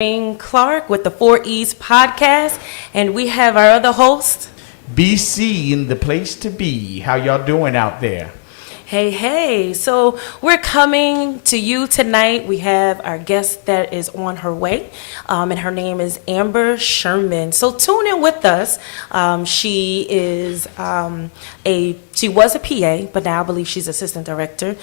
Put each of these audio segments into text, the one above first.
Clark with the 4E's podcast, and we have our other host. BC in the place to be. How y'all doing out there? Hey. So we're coming to you tonight. We have our guest that is on her way, and her name is Amber Sherman. So tune in with us. She was a PA, but now I believe she's assistant director.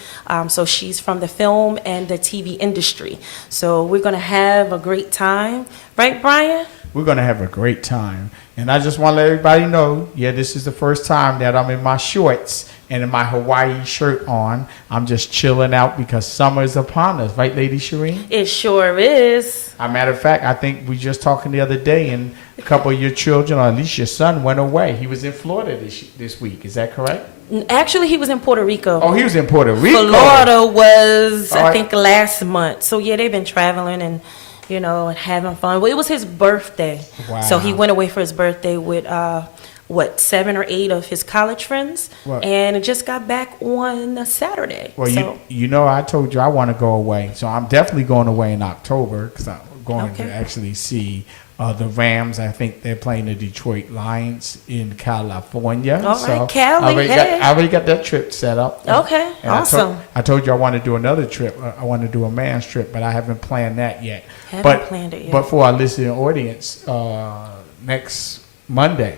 So she's from the film and the TV industry. So we're going to have a great time. Right, Brian? We're going to have a great time. And I just want to let everybody know, this is the first time that I'm in my shorts and in my Hawaii shirt on. I'm just chilling out because summer is upon us. Right, Lady Shireen? It sure is. As a matter of fact, I think we just talking the other day, and a couple of your children, or at least your son, went away. He was in Florida this week. Is that correct? Actually, he was in Puerto Rico. Oh, he was in Puerto Rico. Florida was, I think, last month. So, they've been traveling and and having fun. Well, it was his birthday. Wow. So he went away for his birthday with, 7 or 8 of his college friends. What? And just got back on a Saturday. Well, I told you I want to go away. So I'm definitely going away in October because I'm going to actually see the Rams. I think they're playing the Detroit Lions in California. All right, Cali, I already got that trip set up. Okay, and awesome. I told you I want to do another trip. I want to do a man's trip, but I haven't planned that yet. Planned it yet. But for our listening audience, next Monday,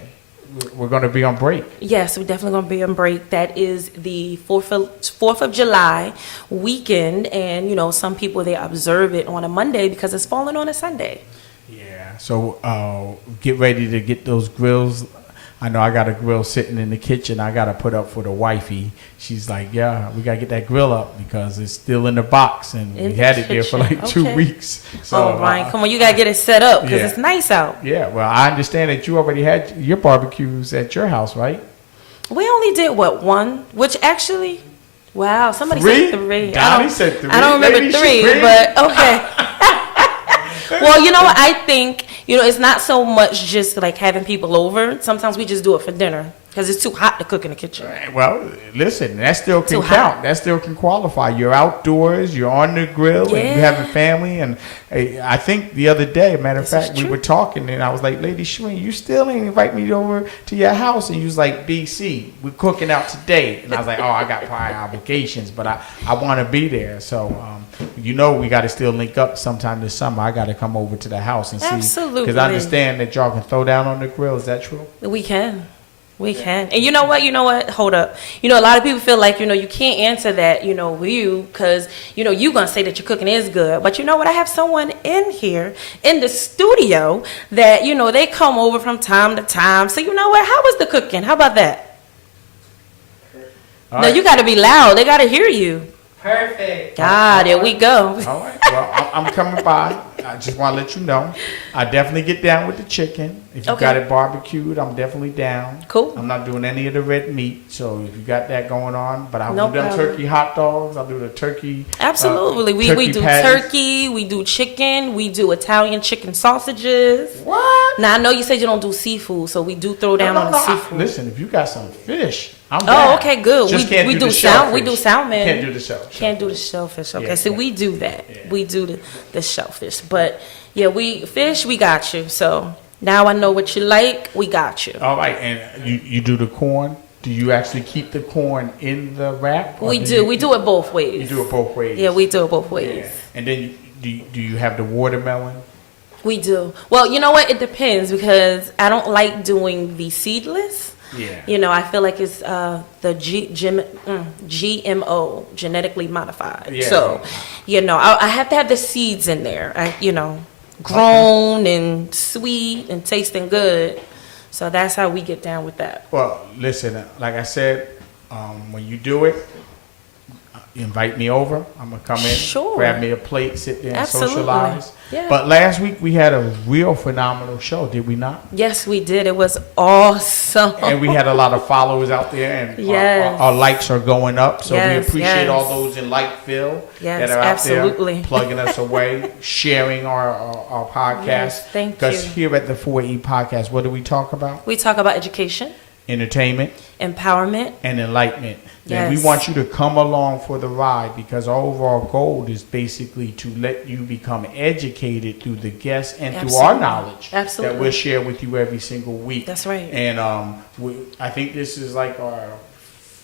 we're going to be on break. Yes, we're definitely going to be on break. That is the 4th of July weekend. And, some people, they observe it on a Monday because it's falling on a Sunday. Yeah. So get ready to get those grills. I know I got a grill sitting in the kitchen. I got to put up for the wifey. She's like, we got to get that grill up because it's still in the box. And we had it there for like 2 weeks. So, Ryan, come on. You got to get it set up because it's nice out. Yeah. Well, I understand that you already had your barbecues at your house, right? We only did, one? Which actually, wow, somebody said 3. Donnie said 3. I don't remember 3, but okay. Well, what? I think, it's not so much just like having people over. Sometimes we just do it for dinner because it's too hot to cook in the kitchen. Well, listen, that still can count. That still can qualify. You're outdoors, you're on the grill, and you have a family. And I think the other day, matter of fact, we were talking, and I was like, Lady Shireen, you still ain't invite me over to your house. And you was like, BC, we're cooking out today. And I was like, I got prior obligations, but I want to be there. So, we got to still link up sometime this summer. I got to come over to the house and see. Absolutely. Because I understand that y'all can throw down on the grill. Is that true? We can. We can. And you know what? Hold up. A lot of people feel like, you can't answer that, with you because, you're going to say that your cooking is good. But you know what? I have someone in here in the studio that, they come over from time to time. So you know what? How was the cooking? How about that? Now, you got to be loud. They got to hear you. Perfect. There we go. All right. Well, I'm coming by. I just want to let you know. I definitely get down with the chicken. If you got it barbecued, I'm definitely down. Cool. I'm not doing any of the red meat, so if you got that going on, but I'll do them problem. turkey hot dogs. I'll do the turkey. Absolutely. We do patties. turkey. We do chicken. We do Italian chicken sausages. What? Now, I know you said you don't do seafood, so we do throw down on the seafood. Listen, if you got some fish, I'm down. Oh, okay, good. Just we do shellfish. We do salmon. Can't do the shellfish. Can't do the shellfish. Okay, Yeah, so we do that. Yeah. We do the shellfish. But we got you. So now I know what you like. We got you. All right, and you do the corn. Do you actually keep the corn in the wrap? We do. We do it both ways. You do it both ways. Yeah, we do it both ways. Yeah. And then do you have the watermelon? We do. Well, you know what? It depends because I don't like doing the seedless. Yeah. I feel like it's the GMO, genetically modified. Yeah. So, I have to have the seeds in there. Grown and sweet and tasting good. So that's how we get down with that. Well, listen, like I said, when you do it, invite me over. I'm going to come in, grab me a plate, sit there and socialize. Yeah. But last week we had a real phenomenal show, did we not? Yes, we did. It was awesome. And we had a lot of followers out there, and our likes are going up. So we appreciate all those in Likeville that are out there plugging us away, sharing our podcast. Yes, thank you. Because here at the 4E podcast, what do we talk about? We talk about education. entertainment, empowerment. and enlightenment. And we Yes. want you to come along for the ride because our overall goal is basically to let you become educated through the guests and through our Absolutely. knowledge that Absolutely. we'll share with you every single week. That's right. And I think this is like our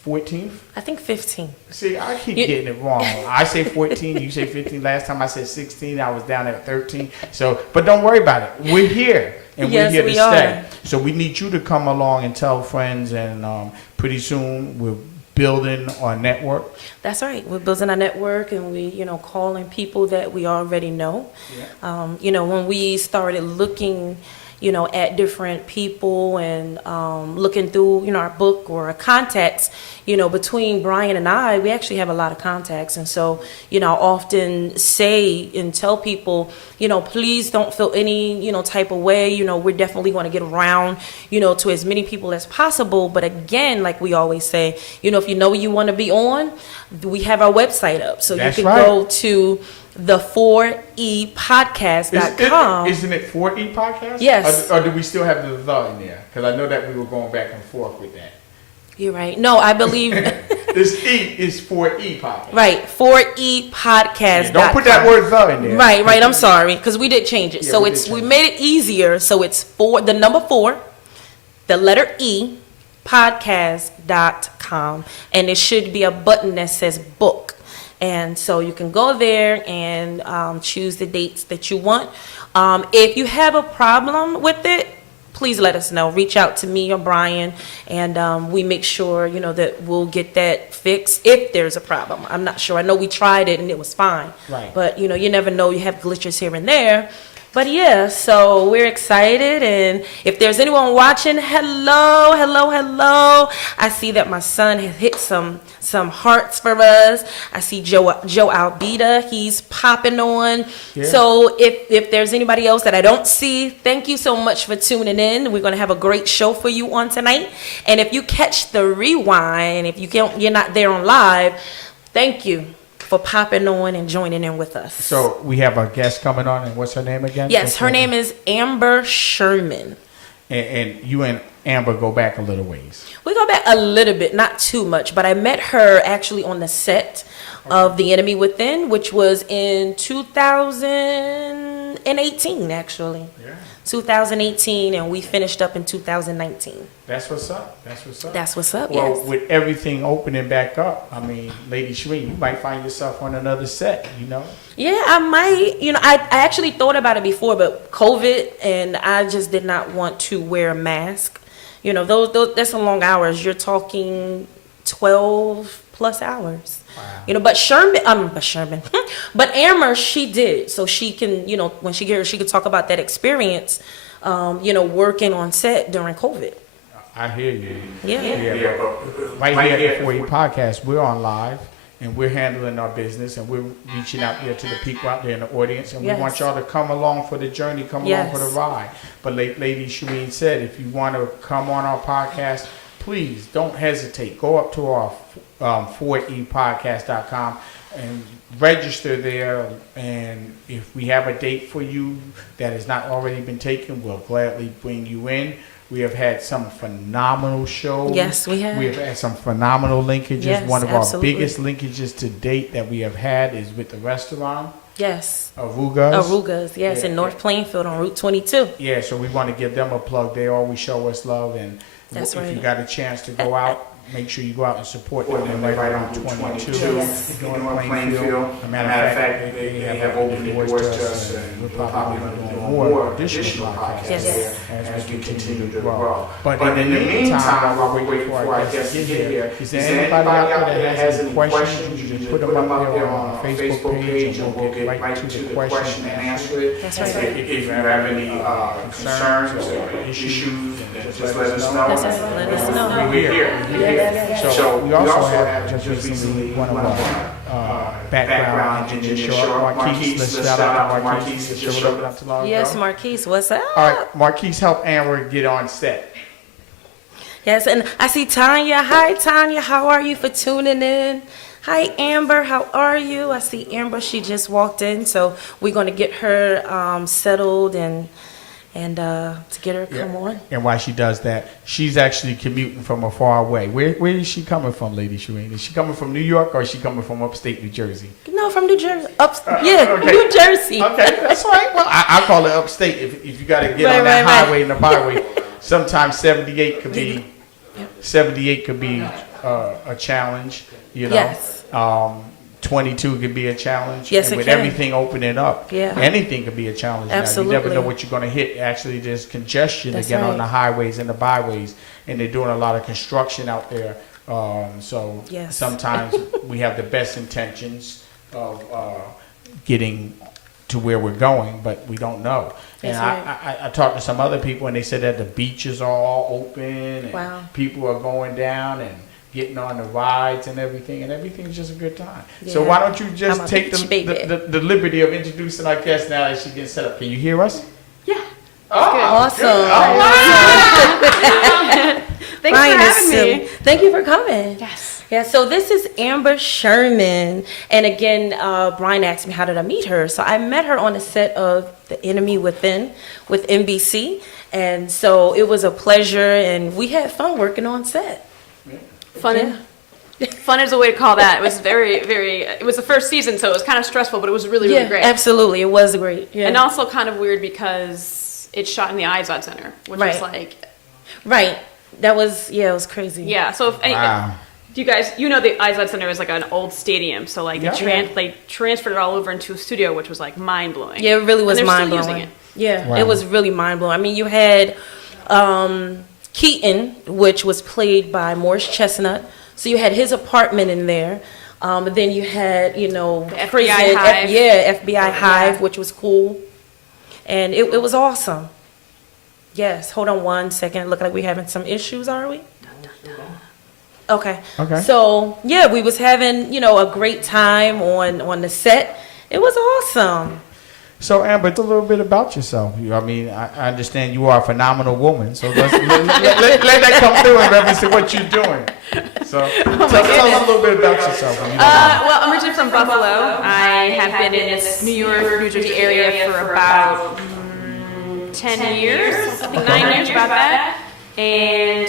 14th. I think 15. See, I keep You- getting it wrong. I say 14, you say 15. Last time I said 16, I was down at 13. So, but don't worry about it. We're here, and we're Yes, here to we stay. are. So we need you to come along and tell friends, and pretty soon we're building our network. That's right. We're building our network, and we, calling people that we already know. When we started looking, at different people and looking through, our book or our contacts, between Brian and I, we actually have a lot of contacts. And so, I often say and tell people, please don't feel any, type of way. We're definitely going to get around, to as many people as possible. But again, like we always say, if you know you want to be on, we have our website up. So That's you can right. go to the4epodcast.com. Isn't it 4E podcast? Yes. Or do we still have the in there? Because I know that we were going back and forth with that. You're right. No, I believe, This E is 4E podcast. right, 4epodcast.com. Don't put that word the in there. Right, I'm sorry, because we did change it. Yeah, So we did we change made it easier. So it's the number 4, the letter E, podcast.com. And there should be a button that says book. And so you can go there and choose the dates that you want. If you have a problem with it, please let us know. Reach out to me or Brian, and we make sure, that we'll get that fixed if there's a problem. I'm not sure. I know we tried it and it was fine. Right. But, you never know. You have glitches here and there. But yeah, so we're excited, and if there's anyone watching, hello. I see that my son has hit some hearts for us. I see Joe Albita, he's popping on. Yeah. So if there's anybody else that I don't see, thank you so much for tuning in. We're gonna have a great show for you on tonight. And if you catch the rewind, if you're not there on live, thank you for popping on and joining in with us. So we have a guest coming on, and what's her name again? Yes, her name is Amber Sherman. And you and Amber go back a little ways. We go back a little bit, not too much, but I met her actually on the set of The Enemy Within, which was in 2018, actually. Yeah. 2018, and we finished up in 2019. That's what's up. That's what's up. Well, Well, with everything opening back up, I mean, Lady Shereen, you might find yourself on another set, Yeah, I might. I actually thought about it before, but COVID, and I just did not want to wear a mask. Those that's some long hours. You're talking 12 plus hours. Wow. But but Amber, she did. So she can, when she gets here, she could talk about that experience, working on set during COVID. I hear you. Yeah. But right here at 4E Podcast, we're on live, and we're handling our business, and we're reaching out there to the people out there in the audience, and Yes. we want y'all to come along for the journey, come along for the Yes. ride. But like Lady Shereen said, if you want to come on our podcast, please don't hesitate. Go up to our 4epodcast.com and register there, and if we have a date for you that has not already been taken, we'll gladly bring you in. We have had some phenomenal shows. Yes, we have. We have had some phenomenal linkages. Yes, One of absolutely. our biggest linkages to date that we have had is with the restaurant, Yes. Arugas. Arugas, yes, Yeah. in North Plainfield on Route 22. Yeah, so we want to give them a plug. They always show us love, and That's if right. you got a chance to go out, make sure you go out and support them. They're right on 22. Yes. If you're in Plainfield, as a matter of fact, they have opened the doors to us, and we're probably going to be doing more additional podcasts Yes. there as we continue to grow. But in the meantime, while we're waiting for our guests to get here, is there anybody out there that has any questions? You can put them up there on our Facebook page, and we'll get right to the question and answer it. That's right. If you have any concerns or issues, just let us know. That's right. Let us know. We're here. So we also have just recently one of our background engineers show up, Marquise. Let's shout out to Marquise that showed up not too long Yes, ago. Marquise, what's up? All right, Marquise helped Amber get on set. Yes, and I see Tanya. Hi, Tanya. How are you for tuning in? Hi, Amber. How are you? I see Amber. She just walked in, so we're going to get her settled and and to get her to come on. And while she does that, she's actually commuting from a far away. Where is she coming from, Lady Shereen? Is she coming from New York or is she coming from upstate New Jersey? No, from New Jersey. Okay. New Jersey. Okay, that's all right. Well, I call it upstate if you got to get on that highway and the byway. Sometimes 78 could be a challenge, you know. Yes. 22 could be a challenge. Yes, and it with can. everything opening up, Yeah. anything could be a challenge Absolutely. now. You never know what you're going to hit. Actually, there's congestion That's again on right. the highways and the byways, and they're doing a lot of construction out there. So Yes. sometimes we have the best intentions of getting to where we're going, but we don't know. That's And I talked to some other people, and they said that the beaches are all open, and Wow. people are going down and getting on the rides and everything's just a good time. So Yeah. why don't you I'm just a take beach baby. the liberty of introducing our guest now as she gets set up. Can you hear us? Yeah. Awesome. Thanks for having me. Thank you for coming. Yes. Yeah, so this is Amber Sherman. And again, Brian asked me how did I meet her. So I met her on the set of The Enemy Within with NBC. And so it was a pleasure, and we had fun working on set. Fun is a way to call that. It was it was the first season, so it was kind of stressful, but it was really, really great. Absolutely. It was great. Yeah. And also kind of weird because it's shot in the Izod Center, which Right. was like, Right. That was, it was crazy. yeah. So if any, Wow. you guys, the Izod Center is like an old stadium, so like Yeah. they transferred it all over into a studio, which was like mind blowing. Yeah, it really was And they're mind still blowing. using it. Yeah, Wow. it was really mind blowing. I mean, you had Keaton, which was played by Morris Chestnut. So you had his apartment in there. But then you had, The FBI prison, Hive. FBI Hive, which was cool. And it was awesome. Yes, hold on one second. Look like we're having some issues, are we? Okay. Okay. So, yeah, we was having, a great time on the set. It was awesome. So Amber, tell a little bit about yourself. I mean, I understand you are a phenomenal woman. So let that come through in reference to what you're doing. So tell us a little bit about yourself. When you don't mind. Well, I'm originally from Buffalo. I have been in this New York, New Jersey area for about 10 years, I think 9 years, about that. And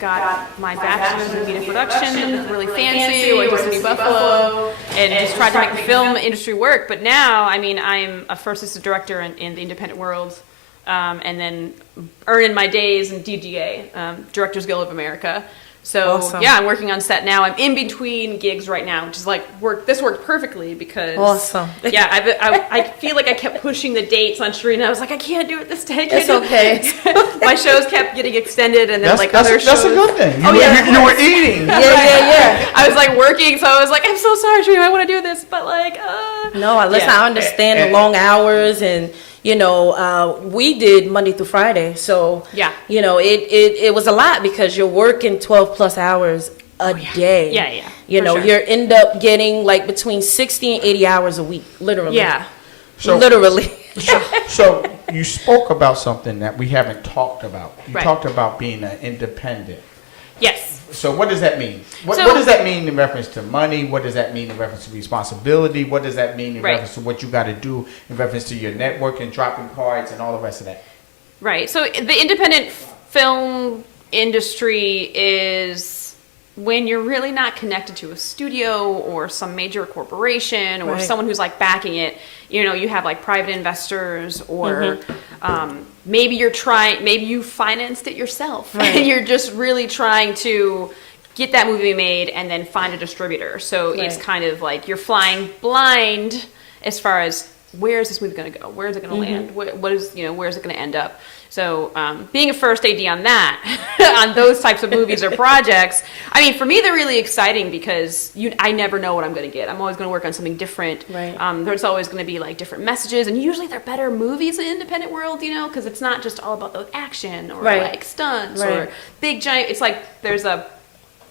got my bachelor's in media production, really fancy, went to SUNY Buffalo, and just tried to make the film industry work. But now, I mean, I'm a first assistant director in the independent world, and then earning my days in DGA, Directors Guild of America. So Awesome. yeah, I'm working on set now. I'm in between gigs right now, which is like This worked perfectly because Awesome. Yeah, I feel like I kept pushing the dates on Shereen. I was like, I can't do it this day. It's okay. My shows kept getting extended, and then other shows. That's a good thing. Oh, yeah. You were eating. Yeah. I was like working, so I was like, I'm so sorry, Shereen. I want to do this, but like, No, listen, Yeah. I understand the long hours and, we did Monday through Friday. So, Yeah. it was a lot because you're working 12 plus hours a day. Yeah, You for sure. you end up getting like between 60 and 80 hours a week, literally. Yeah. So, Literally. so you spoke about something that we haven't talked about. You Right. talked about being an independent. Yes. So what does that mean? What So- does that mean in reference to money? What does that mean in reference to responsibility? What does that mean in Right. reference to what you got to do in reference to your networking, dropping cards, and all the rest of that? Right. So the independent film industry is when you're really not connected to a studio or some major corporation or Right. someone who's like backing it. You have like private investors or maybe maybe you financed it yourself and you're just really trying to get that movie made and then find a distributor. So it's Right. kind of like you're flying blind as far as where is this movie going to go? Where is it going to land? What is, where is it going to end up? So being a first AD on that, on those types of movies or projects, I mean, for me, they're really exciting because I never know what I'm going to get. I'm always going to work on something different. Right. There's always going to be like different messages, and usually they're better movies in the independent world, because it's not just all about the action or Right. like stunts Right. or big giant. It's like there's a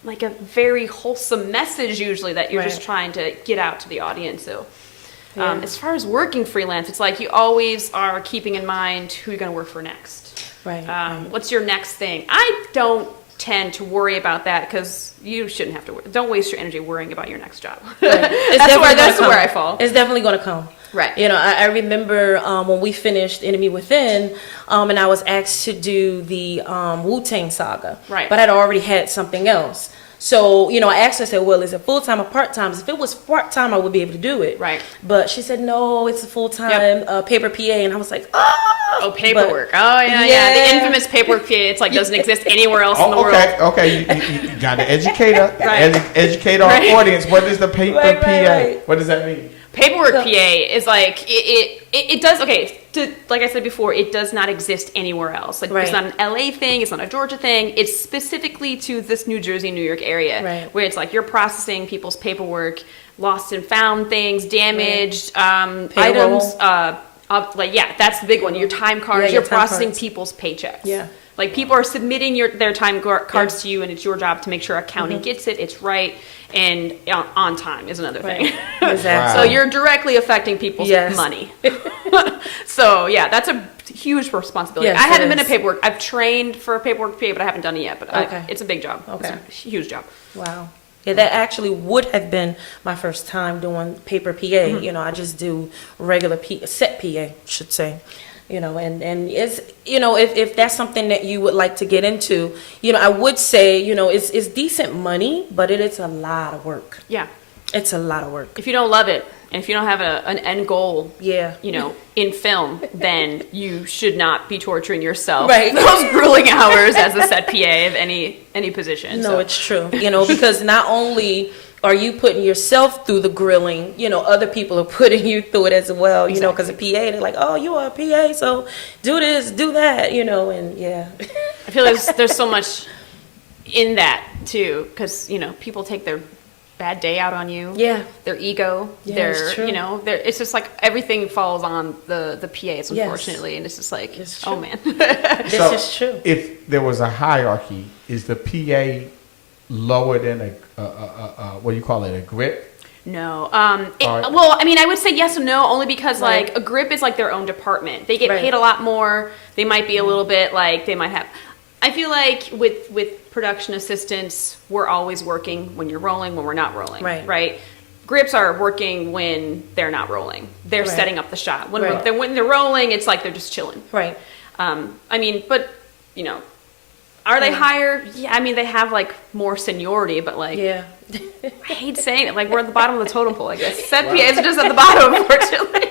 very wholesome message usually that you're just Right. trying to get out to the audience. So. Yeah. As far as working freelance, it's like you always are keeping in mind who you're going to work for next. Right. What's your next thing? I don't tend to worry about that because you shouldn't have to. Don't waste your energy worrying about your next job. It's That's definitely where gonna I fall. It's definitely going to come. Right. You know, I remember when we finished Enemy Within, and I was asked to do the Wu-Tang Saga. Right. But I'd already had something else. So, you know, I asked her, I said, well, is it full-time or part-time? If it was part-time, I would be able to do it. Right. But she said, no, it's a full-time paper PA. And I was like, oh. Oh, paperwork. Yeah. The infamous paperwork PA. It's like doesn't exist anywhere else in the world. Okay. You got to educate us. Right. Educate our audience. What is the paper PA? Right. What does that mean? Paperwork PA is like it does like I said before, it does not exist anywhere else. Like Right. it's not an LA thing, it's not a Georgia thing. It's specifically to this New Jersey, New York area, Right. where it's like you're processing people's paperwork, lost and found things, damaged Payroll. items. That's the big one. Your time cards. Yeah, your you're time processing cards. people's paychecks. Yeah. Like people are submitting their time cards to you, and it's your job to make sure accounting gets it, it's right, and on time is another thing. Right. Exactly. So you're directly affecting people's Yes. money. So yeah, that's a huge responsibility. Yes, I haven't it been a is. paperwork. I've trained for a paperwork PA, but I haven't done it yet. But Okay. it's a big job. Okay. It's a huge job. Wow. Yeah, that actually would have been my first time doing paper PA. You know, I just do regular set PA, should say. You know, and it's, you know, if that's something that you would like to get into, you know, I would say, you know, it's decent money, but it is a lot of work. Yeah. It's a lot of work. If you don't love it, and if you don't have an end goal, Yeah. you know, in film, then you should not be torturing yourself Right. those grueling hours as a set PA of any position. No, So, it's true. You know, because not only are you putting yourself through the grilling, you know, other people are putting you through it as well, you know, because a PA, they're like, oh, you are a PA, so do this, do that, you know, and yeah. I feel there's so much in that too, because you know people take their bad day out on you. Yeah. Their ego. Yeah, it's true. You know, it's just like everything falls on the PAs, unfortunately, and it's just like, It's true. oh man. This So, is true. If there was a hierarchy, is the PA lower than what do you call it, a grip? No. All right. Well, I mean, I would say yes and no, only because Right. like a grip is like their own department. They get Right. paid a lot more. They might be a little bit like they might have. I feel like with production assistants, we're always working when you're rolling, when we're not rolling. Right. Right. Grips are working when they're not rolling. They're Right. setting up the shot. When Right. when they're rolling, it's like they're just chilling. Right. I mean, but you know, are they higher? Yeah, I mean, they have like more seniority, but like, Yeah. I hate saying it. Like we're at the bottom of the totem pole, I guess. Set PAs are just at the bottom, unfortunately.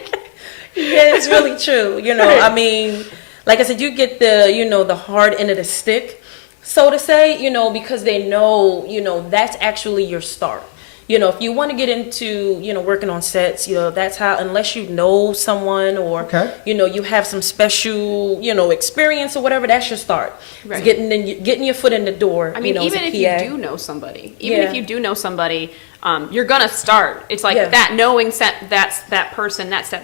Yeah, it's really true. You know, I mean, like I said, you get the, you know, the hard end of the stick, so to say, you know, because they know, you know, that's actually your start. You know, if you want to get into, you know, working on sets, you know, that's how, unless you know someone or, Okay. you know, you have some special, you know, experience or whatever, that's your start. It's Right. getting your foot in the door. I mean, you know, as even a if PA. you do know somebody, even Yeah. if you do know somebody, you're gonna start. It's like Yeah. that knowing that set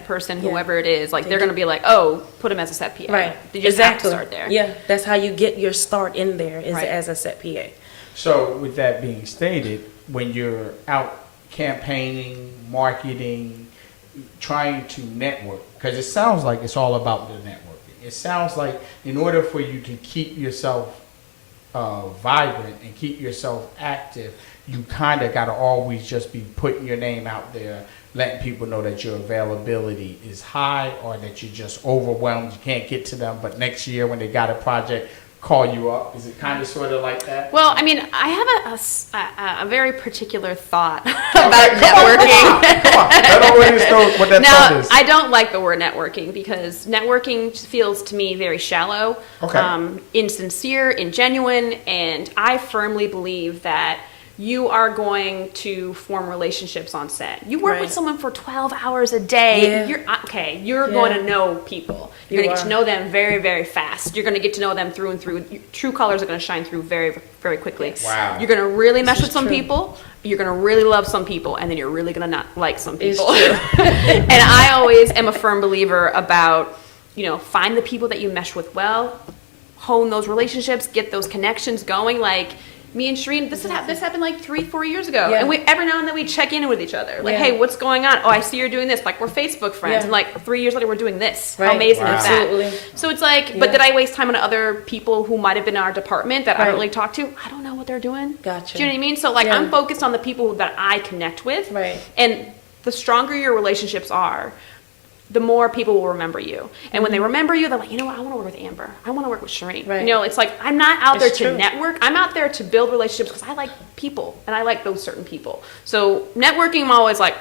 person, Yeah. whoever it is, like they're gonna be like, oh, put him as a set PA. Right. You just have to start there. Yeah, that's how you get your start in there, is Right. as a set PA. So with that being stated, when you're out campaigning, marketing, trying to network, because it sounds like it's all about the networking. It sounds like in order for you to keep yourself vibrant and keep yourself active, you kind of got to always just be putting your name out there, letting people know that your availability is high or that you're just overwhelmed, you can't get to them, but next year when they got a project, call you up. Is it kind of sort of like that? Well, I mean, I have a very particular thought about networking. Come on, let our audience know what that thought Now, is. I don't like the word networking because networking feels to me very shallow, Okay. insincere, ingenuine, and I firmly believe that you are going to form relationships on set. You work with Right. someone for 12 hours a day. Yeah. You're going to know people. You're You going to get to are. know them very, very fast. You're going to get to know them through and through. True colors are going to shine through very, very quickly. Yes. Wow. You're going to really mesh This with is some true. people. You're going to really love some people, and then you're really going to not like some It's people. true. And I always am a firm believer about, you know, find the people that you mesh with well, hone those relationships, get those connections going. Like me and Shireen, this happened like 3-4 years ago, Yeah. and every now and then we check in with each other. Like, Yeah. hey, what's going on? Oh, I see you're doing this. Like we're Facebook friends, Yeah. and like 3 years later we're doing this. How Right. amazing Wow. is that? Absolutely. So it's like, but Yeah. did I waste time on other people who might have been in our department that I don't Right. really talk to? I don't know what they're doing. Gotcha. Do you know what I mean? So like, Yeah. I'm focused on the people that I connect with. Right. And the stronger your relationships are, the more people will remember you. And when they remember you, they're like, you know what, I want to work with Amber. I want to work with Shireen. Right. You know, it's like, I'm not out It's there to true. network. I'm out there to build relationships because I like people and I like those certain people. So networking, I'm always like,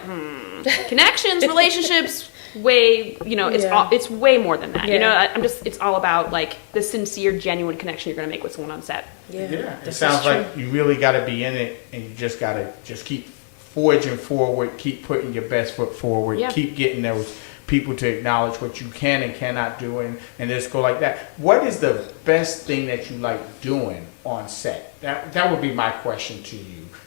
connections, relationships, way, you know, it's way more than that. You know, it's all about like the sincere, genuine connection you're going to make with someone on set. Yeah, it this sounds is like you really got to be in it, and you just got to just keep forging forward, keep putting your best foot forward, Yeah. keep getting those people to acknowledge what you can and cannot do, and just go like that. What is the best thing that you like doing on set? That would be my question to you.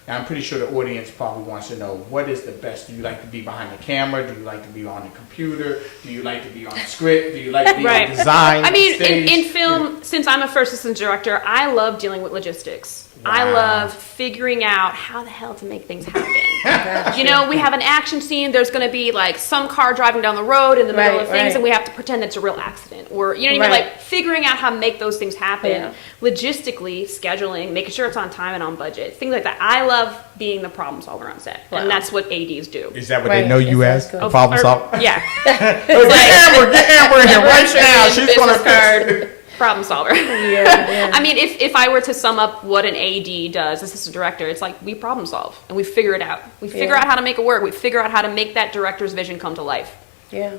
And I'm pretty sure the audience probably wants to know, what is the best? Do you like to be behind the camera? Do you like to be on the computer? Do you like to be on the script? Do you like to be on design? I mean, stage? in film, since I'm a first assistant director, I love dealing with logistics. I Wow. love figuring out how the hell to make things happen. You know, we have an action scene. There's going to be like some car driving down the road in the middle Right, of things, right. and we have to pretend it's a real accident. Or, you know what I mean? Right. Like figuring out how to make those things happen. Yeah. Logistically, scheduling, making sure it's on time and on budget. Things like that. I love being the problem solver on set. Wow. And that's what ADs do. Is that what Right. they know you It as? sounds good. Problem Or- solver? Yeah. Get Amber in here right now. She's going to business card, problem solver. Yeah. I mean, if I were to sum up what an AD does, assistant director, it's like we problem solve and we figure it out. We figure out how to make it work. We figure out how to make that director's vision come to life. Yeah.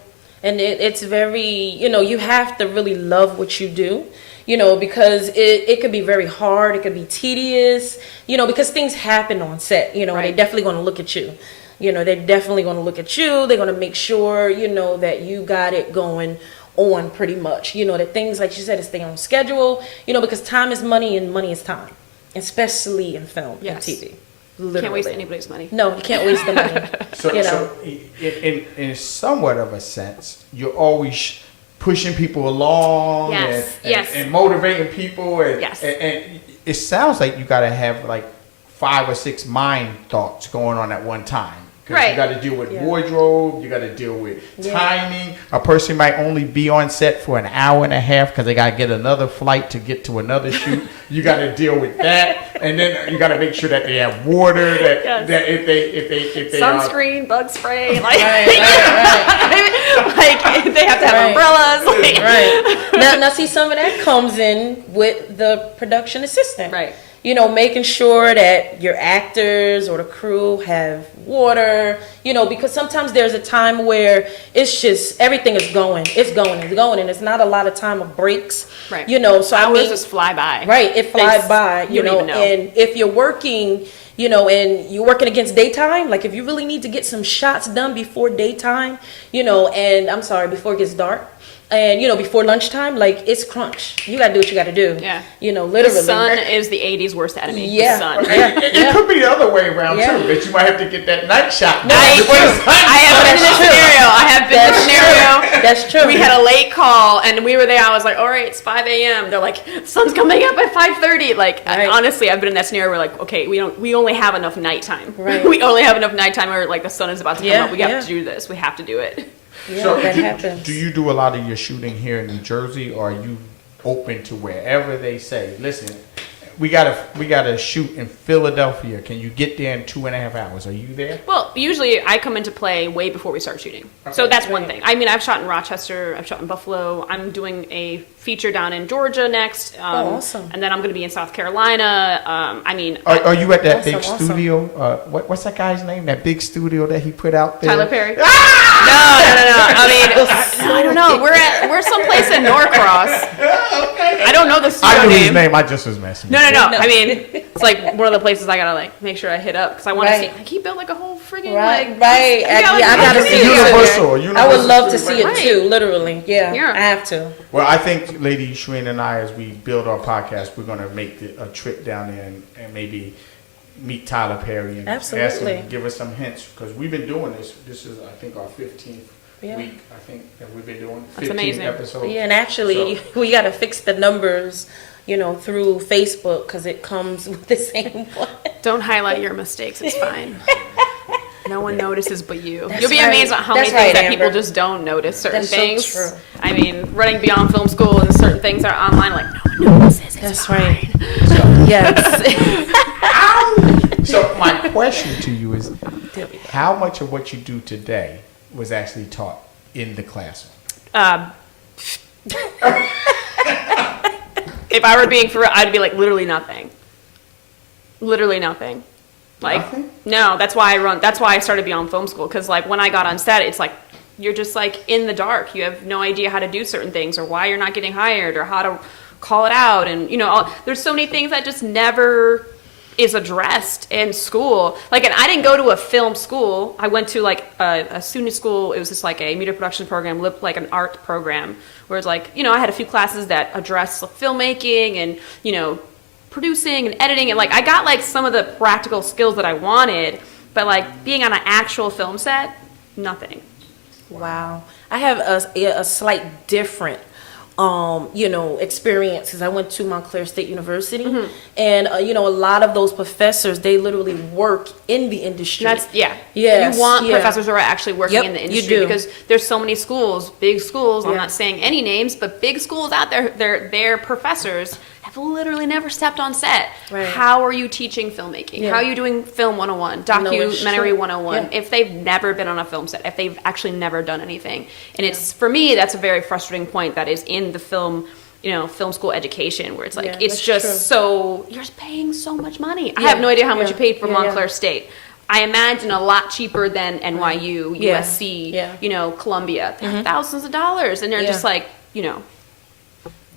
And it's very, you know, you have to really love what you do, you know, because it could be very hard. It could be tedious, you know, because things happen on set, you know, and Right. they're definitely going to look at you. You know, they're definitely going to look at you. They're going to make sure, you know, that you got it going on pretty much. You know, that things, like you said, to stay on schedule, you know, because time is money and money is time, especially in film Yes. and TV. Literally. Can't waste anybody's money. No, you can't waste the money. So, You know. in somewhat of a sense, you're always pushing people along Yes, and, yes. and motivating people. And, Yes. and it sounds like you got to have like 5 or 6 mind thoughts going on at one time. Because Right. you got to deal with Yeah. wardrobe, you got to deal with Yeah. timing. A person might only be on set for an hour and a half because they got to get another flight to get to another shoot. You got to deal with that, and then you got to make sure that they have water. That, Yes. that if they Sunscreen, bug spray, like, Right, like they have to have Right. umbrellas. Like, right. Now, see, some of that comes in with the production assistant. Right. You know, making sure that your actors or the crew have water, you know, because sometimes there's a time where it's just everything is going. It's going and going, and it's not a lot of time of breaks. Right. You know, so I hours mean, just fly by. right, it flies They- by, you don't know, even know. and if you're working, you know, and you're working against daytime, like if you really need to get some shots done before daytime, you know, and I'm sorry, before it gets dark, and, you know, before lunchtime, like, it's crunch. You gotta do what you gotta do. Yeah. You know, The literally. sun is the 80s worst enemy. Yeah. The sun. Yeah. It could be the other way around Yeah. too. That you might have to get that night shot. I have been in this scenario. I have been in this scenario. That's true. We had a late call, and we were there. I was like, all right, it's 5 a.m. They're like, sun's coming up at 5:30. Like, Right. honestly, I've been in that scenario where, like, okay, we only have enough nighttime. Right. We only have enough nighttime where, like, the sun is about to come Yeah, up. We yeah. have to do this. We have to do it. Yeah, So that happens. do you do a lot of your shooting here in New Jersey, or are you open to wherever they say, listen, we gotta shoot in Philadelphia. Can you get there in 2.5 hours? Are you there? Well, usually I come into play way before we start shooting. So Okay. that's one thing. I mean, I've shot in Rochester, I've shot in Buffalo. I'm doing a feature down in Georgia next. awesome. And then I'm going to be in South Carolina. I mean, Are you at that Awesome, big awesome. studio? What's that guy's name? That big studio that he put out there? Tyler Perry. No. I mean, I don't know. We're someplace in Norcross. I don't know the I studio knew his name. name. I just was messing. No. with you. I mean, it's like one of the places I gotta like make sure I hit up because I want to Right. see. Like, he built like a whole friggin' Right, like. right. Yeah, like, I gotta what see do you it do? Universal, too. I would love to see it Right. too, literally. Yeah, Yeah. I have to. Well, I think Lady Shreen and I, as we build our podcast, we're going to make a trip down there and maybe meet Tyler Perry and ask Absolutely. him, give us some hints, because we've been doing this. This is, I think, our 15th Yeah. week, I think, that we've been doing. That's 15 amazing. episodes. Yeah, and actually, we got to fix the numbers, you know, through Facebook because it comes with the same one. Don't highlight your mistakes. It's fine. No one notices but you. That's You'll be right. amazed at how many That's things right, that people Amber. just don't notice. Certain That's so things. true. I mean, running beyond film school and certain things are online. Like no one notices. It's That's fine. right. Yes. So my question to you is, how much of what you do today was actually taught in the classroom? If I were being for real, I'd be like literally nothing. Literally nothing. Like, Nothing? no, that's why I started Beyond Film School. Cause like when I got on set, it's like, you're just like in the dark. You have no idea how to do certain things or why you're not getting hired or how to call it out. And you know, there's so many things that just never is addressed in school. Like, and I didn't go to a film school. I went to like a student school. It was just like a media production program, like an art program, where it's like, you know, I had a few classes that address filmmaking and, you know, producing and editing. And like, I got like some of the practical skills that I wanted, but like being on an actual film set, nothing. Wow. I have a slight different, you know, experience because I went to Montclair State University, and you know, a lot of those professors, they literally work in the industry. That's Yes, You want professors who are actually working Yep, in the you industry do. because there's so many schools, big schools. I'm Yeah. not saying any names, but big schools out there. Their professors have literally never stepped on set. Right. How are you teaching filmmaking? Yeah. How are you doing film 101, it's documentary true. 101? Yeah. If they've never been on a film set, if they've actually never done anything, and it's for me, that's a very frustrating point that is in the film. You know, film school education, where it's like, Yeah, it's that's just true. so, you're paying so much money. I Yeah, have no idea how much yeah, you paid for yeah, Montclair yeah. State. I imagine a lot cheaper than NYU, Yeah, USC, yeah. you know, Columbia. They have thousands of dollars, and they're Yeah. just like, you know,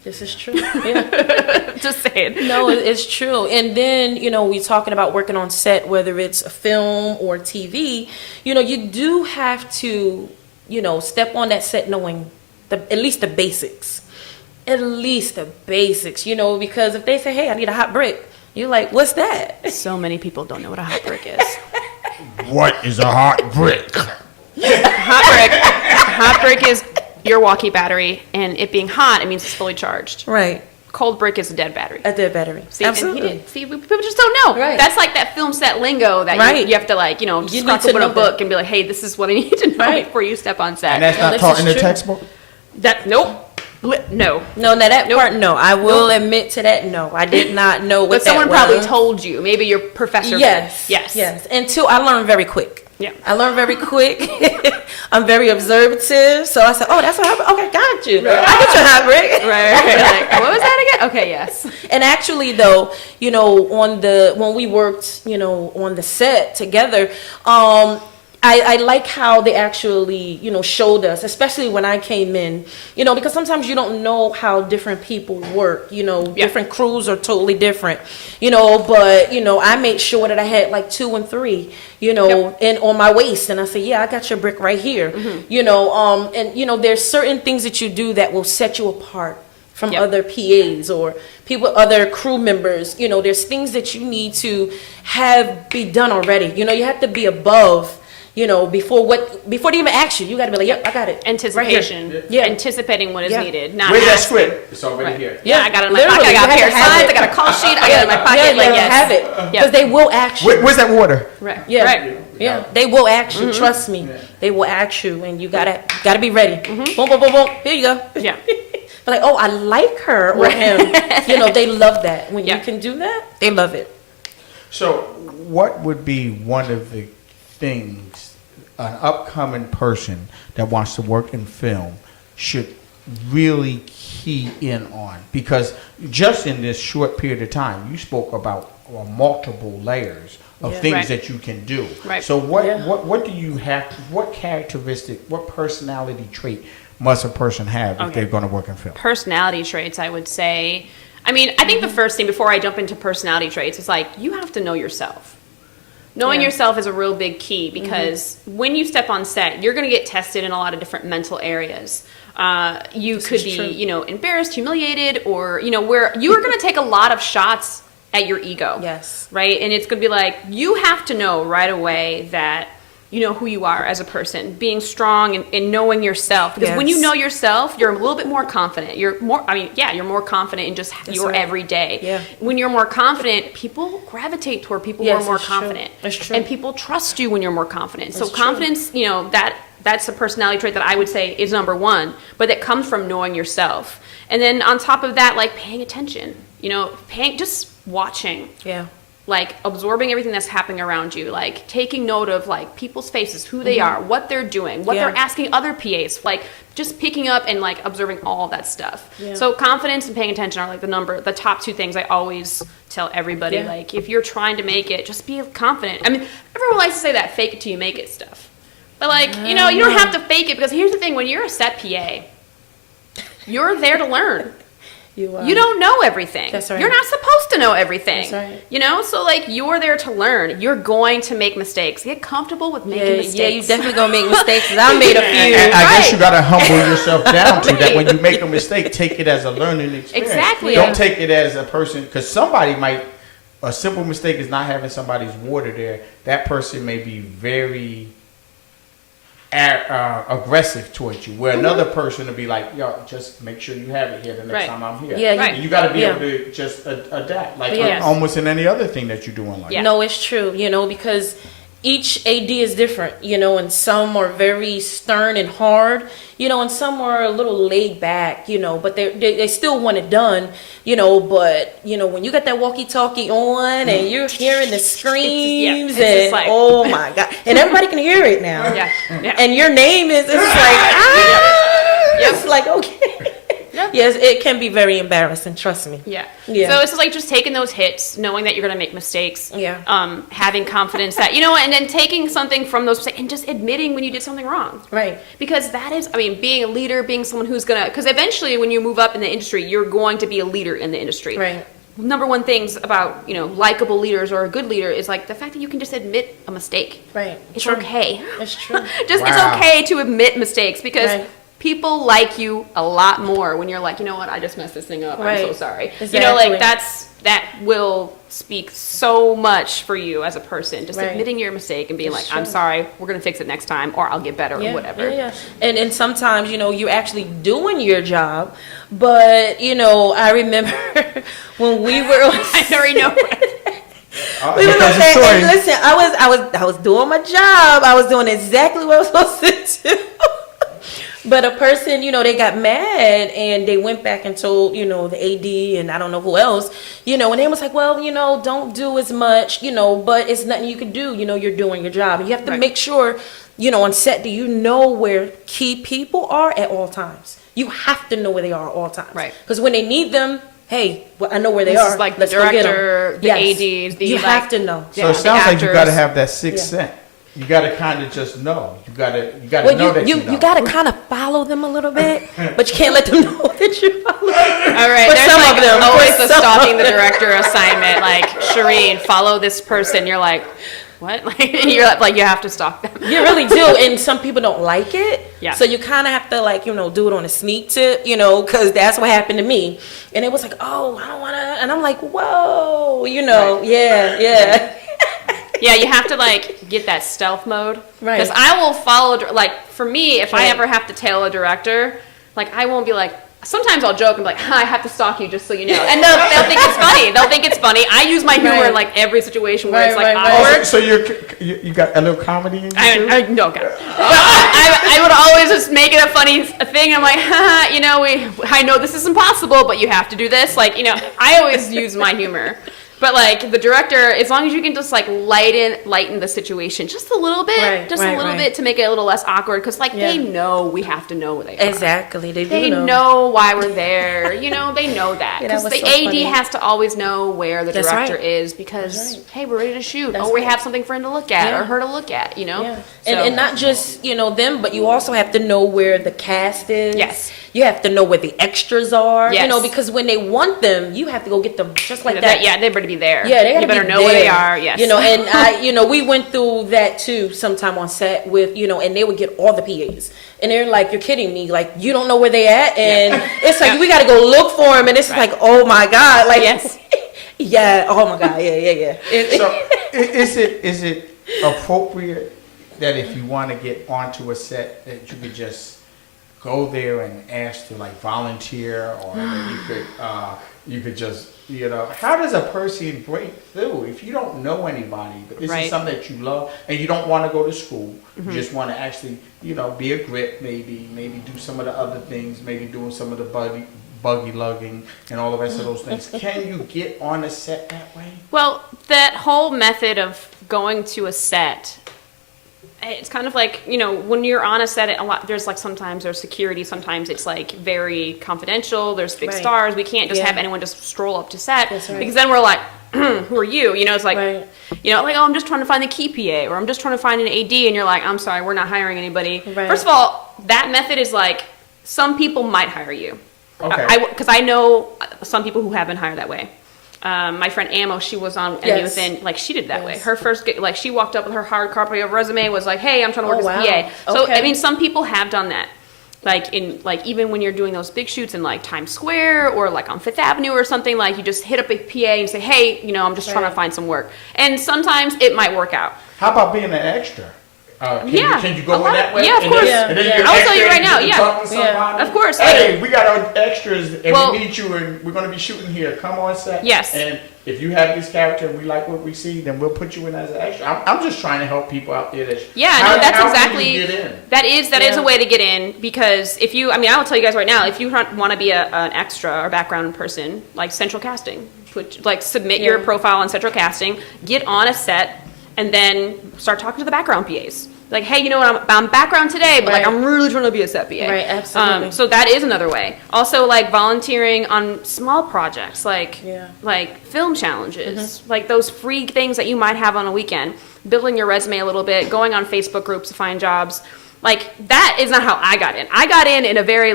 This is true. Yeah. just saying. No, it's true. And then, you know, we're talking about working on set, whether it's a film or TV, you know, you do have to, you know, step on that set knowing at least the basics. At least the basics, you know, because if they say, hey, I need a hot brick, you're like, what's that? So many people don't know what a hot brick is. What is a hot brick? Hot brick is your walkie battery, and it being hot, it means it's fully charged. Right. Cold brick is a dead battery. A dead battery. See, Absolutely. And people just don't know. Right. That's like that film set lingo that Right. you have to like, you know, You just need crack to open a know book that. and be like, hey, this is what I need to know Right. before you step on set. And that's not this taught is in the true. textbook? Nope. No. No, now that Nope. part, no. I will admit to that, no. I did not know what But that someone probably was. told you. Maybe your professor. Yes. Yes. Yes. And two, I learned very quick. Yeah. I learned very quick. I'm very observative. So I said, oh, that's what happened. Okay, got you. I get your hot brick. Right. Like, what was that again? Okay. Yes. And actually, though, you know, when we worked, you know, on the set together, I like how they actually, you know, showed us, especially when I came in, you know, because sometimes you don't know how different people work, you know, Yeah. different crews are totally different, you know, but, you know, I made sure that I had like 2 and 3, you know, and on my waist. And I said, yeah, I got your brick right here, you know, and, you know, there's certain things that you do that will set you apart from Yep. other PAs or other crew members. You know, there's things that you need to have be done already. You know, you have to be above, you know, before they even ask you. You got to be like, yep, I got it. Anticipation. Right here. Yeah. Anticipating what is Yeah. needed. Not Where's that asking. script? It's already Right. here. Yeah, I got it in my Literally, pocket. I got a you pair of have to have signs. it. I got a call sheet. I got it in my pocket. Yeah, like, you yes. have it. Yeah. Because they will ask you. Where's that water? Right. Yeah. Right. Yeah, they will ask you. Trust me, they will ask you, and you gotta be ready. Boom, boom, boom, boom. Here you go. Yeah. But like, oh, I like her or him. You know, they love that. When Yeah. you can do that, they love it. So, what would be one of the things an upcoming person that wants to work in film should really key in on? Because just in this short period of time, you spoke about multiple layers of Yeah. things Right. that you can do. Right. So, Yeah. what do you have? What characteristic? What personality trait must a person have if Okay. they're going to work in film? Personality traits, I would say. I mean, I think the first thing before I jump into personality traits is like, you have to know yourself. Knowing Yeah. yourself is a real big key because when you step on set, you're going to get tested in a lot of different mental areas. You could is be, true. you know, embarrassed, humiliated, or, you know, where you are going to take a lot of shots at your ego. Yes. Right? And it's going to be like, you have to know right away that you know who you are as a person, being strong and knowing yourself. Because when you Yes. know yourself, you're a little bit more confident. You're more confident in just your right. everyday. Yeah. When you're more confident, people gravitate toward people Yes, who are more it's true. confident. It's true. And people trust you when you're more confident. So It's true. confidence, you know, that's a personality trait that I would say is number one, but that comes from knowing yourself. And then on top of that, like paying attention, you know, just watching. Yeah. like absorbing everything that's happening around you, like taking note of like people's faces, who they are, what they're doing, what Yeah. they're asking other PAs, like just picking up and like observing all of that stuff. Yeah. So confidence and paying attention are like the top two things I always tell everybody. Yeah. Like if you're trying to make it, just be confident. I mean, everyone likes to say that fake it till you make it stuff. But like, you know, you don't have to fake it, because here's the thing, when you're a set PA, you're there to learn. You don't know everything. That's right. You're not supposed to know everything. That's right. You know, so like you're there to learn. You're going to make mistakes. Get comfortable with making mistakes. Yeah, you definitely gonna make mistakes. 'Cause I made a few. And I guess Right. you gotta humble yourself down to that. When you make a mistake, take it as a learning experience. Exactly. Don't Yeah. take it as a person, because somebody might. A simple mistake is not having somebody's water there. That person may be very aggressive towards you. Where another person will be like, "Yo, just make sure you have it here the next Right. time I'm here." Yeah, Right. And you got to be Yeah. able to just adapt, like Yes. almost in any other thing that you do in life. Yeah. No, it's true, you know, because each AD is different, you know, and some are very stern and hard, you know, and some are a little laid back, you know, but they still want it done, you know, but, you know, when you got that walkie-talkie on and you're hearing the screams it's just and, like- oh my God, and everybody can hear it now. Yeah. Yeah. And your name is, it's like, ah, Yep. it's like, okay. Yep. Yes, it can be very embarrassing, trust me. Yeah. Yeah. So it's just like just taking those hits, knowing that you're going to make mistakes. Yeah. Having confidence that, you know, and then taking something from those mistakes and just admitting when you did something wrong. Right. Because that is, I mean, being a leader, being someone who's going to, because eventually when you move up in the industry, you're going to be a leader in the industry. Right. Number one things about, you know, likable leaders or a good leader is like the fact that you can just admit a mistake. Right. It's True. okay. It's true. Just Wow. it's okay to admit mistakes, because Right. people like you a lot more when you're like, you know what, I just messed this thing up. I'm so Right. sorry. Exactly. You know, like that will speak so much for you as a person. Just Right. admitting your mistake and being It's like, I'm true. sorry, we're gonna fix it next time, or I'll get better, or whatever. Yeah, yeah. And sometimes, you know, you're actually doing your job, but you know, I remember when we were on I already know. we was on Because the that, story- and listen, I was doing my job. I was doing exactly what I was supposed to do. But a person, you know, they got mad and they went back and told, you know, the AD and I don't know who else, you know, and they was like, well, you know, don't do as much, you know, but it's nothing you can do. You know, you're doing your job. You have to Right. make sure, you know, on set, do you know where key people are at all times? You have to know where they are at all times. Right. Because when they need them, hey, well, I know where they This are. is like the Let's go get 'em. director, the Yes. ADs, the You like, have to know. So Yeah, it the sounds like you got to actors. have that sixth Yeah. sense. You got to kind of just know. You got to Well, know that you know. got to kind of follow them a little bit, but you can't let them know that you follow them. All right, For there's some like of them, for always the some stalking of the them. director assignment, like, Shireen, follow this person. You're like, what? Like, you're like, you have to stalk them. You really do, and some people don't like it. Yeah. So you kind of have to, like, you know, do it on a sneak tip, you know, because that's what happened to me. And it was like, oh, I don't want to, and I'm like, whoa, you know, yeah. Yeah, you have to like get that stealth mode. Right. Because I will follow, like for me, if I Right. ever have to tail a director, like I won't be like, sometimes I'll joke and be like, I have to stalk you just so you know. And they'll think it's funny. They'll think it's funny. I use my humor Right. in like every situation where Right, it's like right, right. awkward. Oh, so you got a little comedy in you too? No, God. But I would always just make it a funny thing. I'm like, haha, you know, I know this is impossible, but you have to do this. Like, you know, I always use my humor. But like the director, as long as you can just like lighten the situation just a little bit, Right, just right, a little right. bit to make it a little less awkward. Because like Yeah. they know we have to know where they are. Exactly, they do They know. know why we're there. You know, they know that. Yeah, that Because was the so AD funny. has to always know where the That's director right. is because, That's right. hey, we're ready to shoot. That's Oh, we right. have something for him to look at Yeah. or her to look at, you know? Yeah. So- And not just, you know, them, but you also have to know where the cast is. Yes. You have to know where the extras are. You Yes. know, because when they want them, you have to go get them just like that. Yeah, they better be there. Yeah, they gotta You better be know where they there. are. Yes. You know, and you know, we went through that too sometime on set with, you know, and they would get all the PAs. And they're like, you're kidding me. Like, you don't know where they at. And it's like, Yeah. we got to go look for them. And it's Right. like, oh my God. Like, Yes. yeah. Oh my God. Yeah. So is it appropriate that if you want to get onto a set that you could just go there and ask to like volunteer, or that you could just, you know, how does a person break through if you don't know anybody, but this Right. is something that you love and you don't want to go to school, you just want to actually, you know, be a grip, maybe do some of the other things, maybe doing some of the buggy lugging and all the rest of those things. Can you get on a set that way? Well, that whole method of going to a set, it's kind of like, you know, when you're on a set, there's like sometimes there's security, sometimes it's like very confidential, there's big stars. We can't just have anyone just stroll up to set because then we're like, who are you? You know, it's like, you know, like, oh, I'm just trying to find the key PA or I'm just trying to find an AD, and you're like, I'm sorry, we're not hiring anybody. First of all, that method is like, some people might hire you. Okay. Because I know some people who have been hired that way. My friend Amo, she was on Emmy Within, like she did that way. Her first, like she walked up with her hard copy of resume, was like, hey, I'm trying to work as a PA. So, I mean, some people have done that. Like even when you're doing those big shoots in like Times Square or like on Fifth Avenue or something, like you just hit up a PA and say, hey, you know, I'm just trying to find some work. And sometimes it might work out. How about being an extra? Can you go in that way? Yeah, of course. And then you're I'll tell extra you right and now, you talk to somebody? Of course. Hey, we got our extras and we need you and we're going to be shooting here. Come on set. Yes. And if you have this character and we like what we see, then we'll put you in as an extra. I'm just trying to help people out there. That is a way to get in, because if you, I mean, I will tell you guys right now, if you want to be an extra or background person, like Central Casting, submit your profile on Central Casting, get on a set, and then start talking to the background PAs. Like, hey, you know what, I'm background today, but like I'm really trying to be a set PA. Right, absolutely. So that is another way. Also, like volunteering on small projects, like film challenges, like those free things that you might have on a weekend, building your resume a little bit, going on Facebook groups to find jobs. Like, that is not how I got in. I got in a very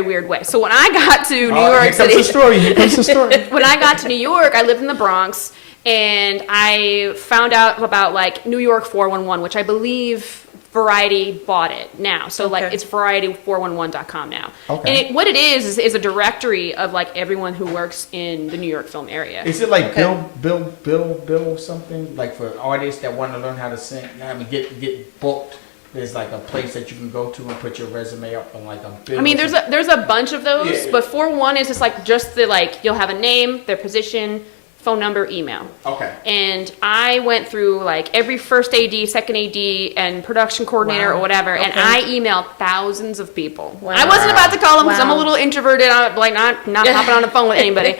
weird way. So when I got to New York City, Here comes the story. when I got to New York, I lived in the Bronx. And I found out about like New York 411, which I believe Variety bought it now. So like it's variety411.com now. Okay. And what it is a directory of like everyone who works in the New York film area. Is it like Bill something? Like for artists that want to learn how to sing, I mean, get booked. There's like a place that you can go to and put your resume up on like a bill. I mean, there's a bunch of those, but 411 is just like you'll have a name, their position, phone number, email. Okay. And I went through like every first AD, second AD, and production coordinator or whatever, and I emailed thousands of people. Wow. I wasn't about to call them because I'm a little introverted. I'm like not hopping on the phone with anybody.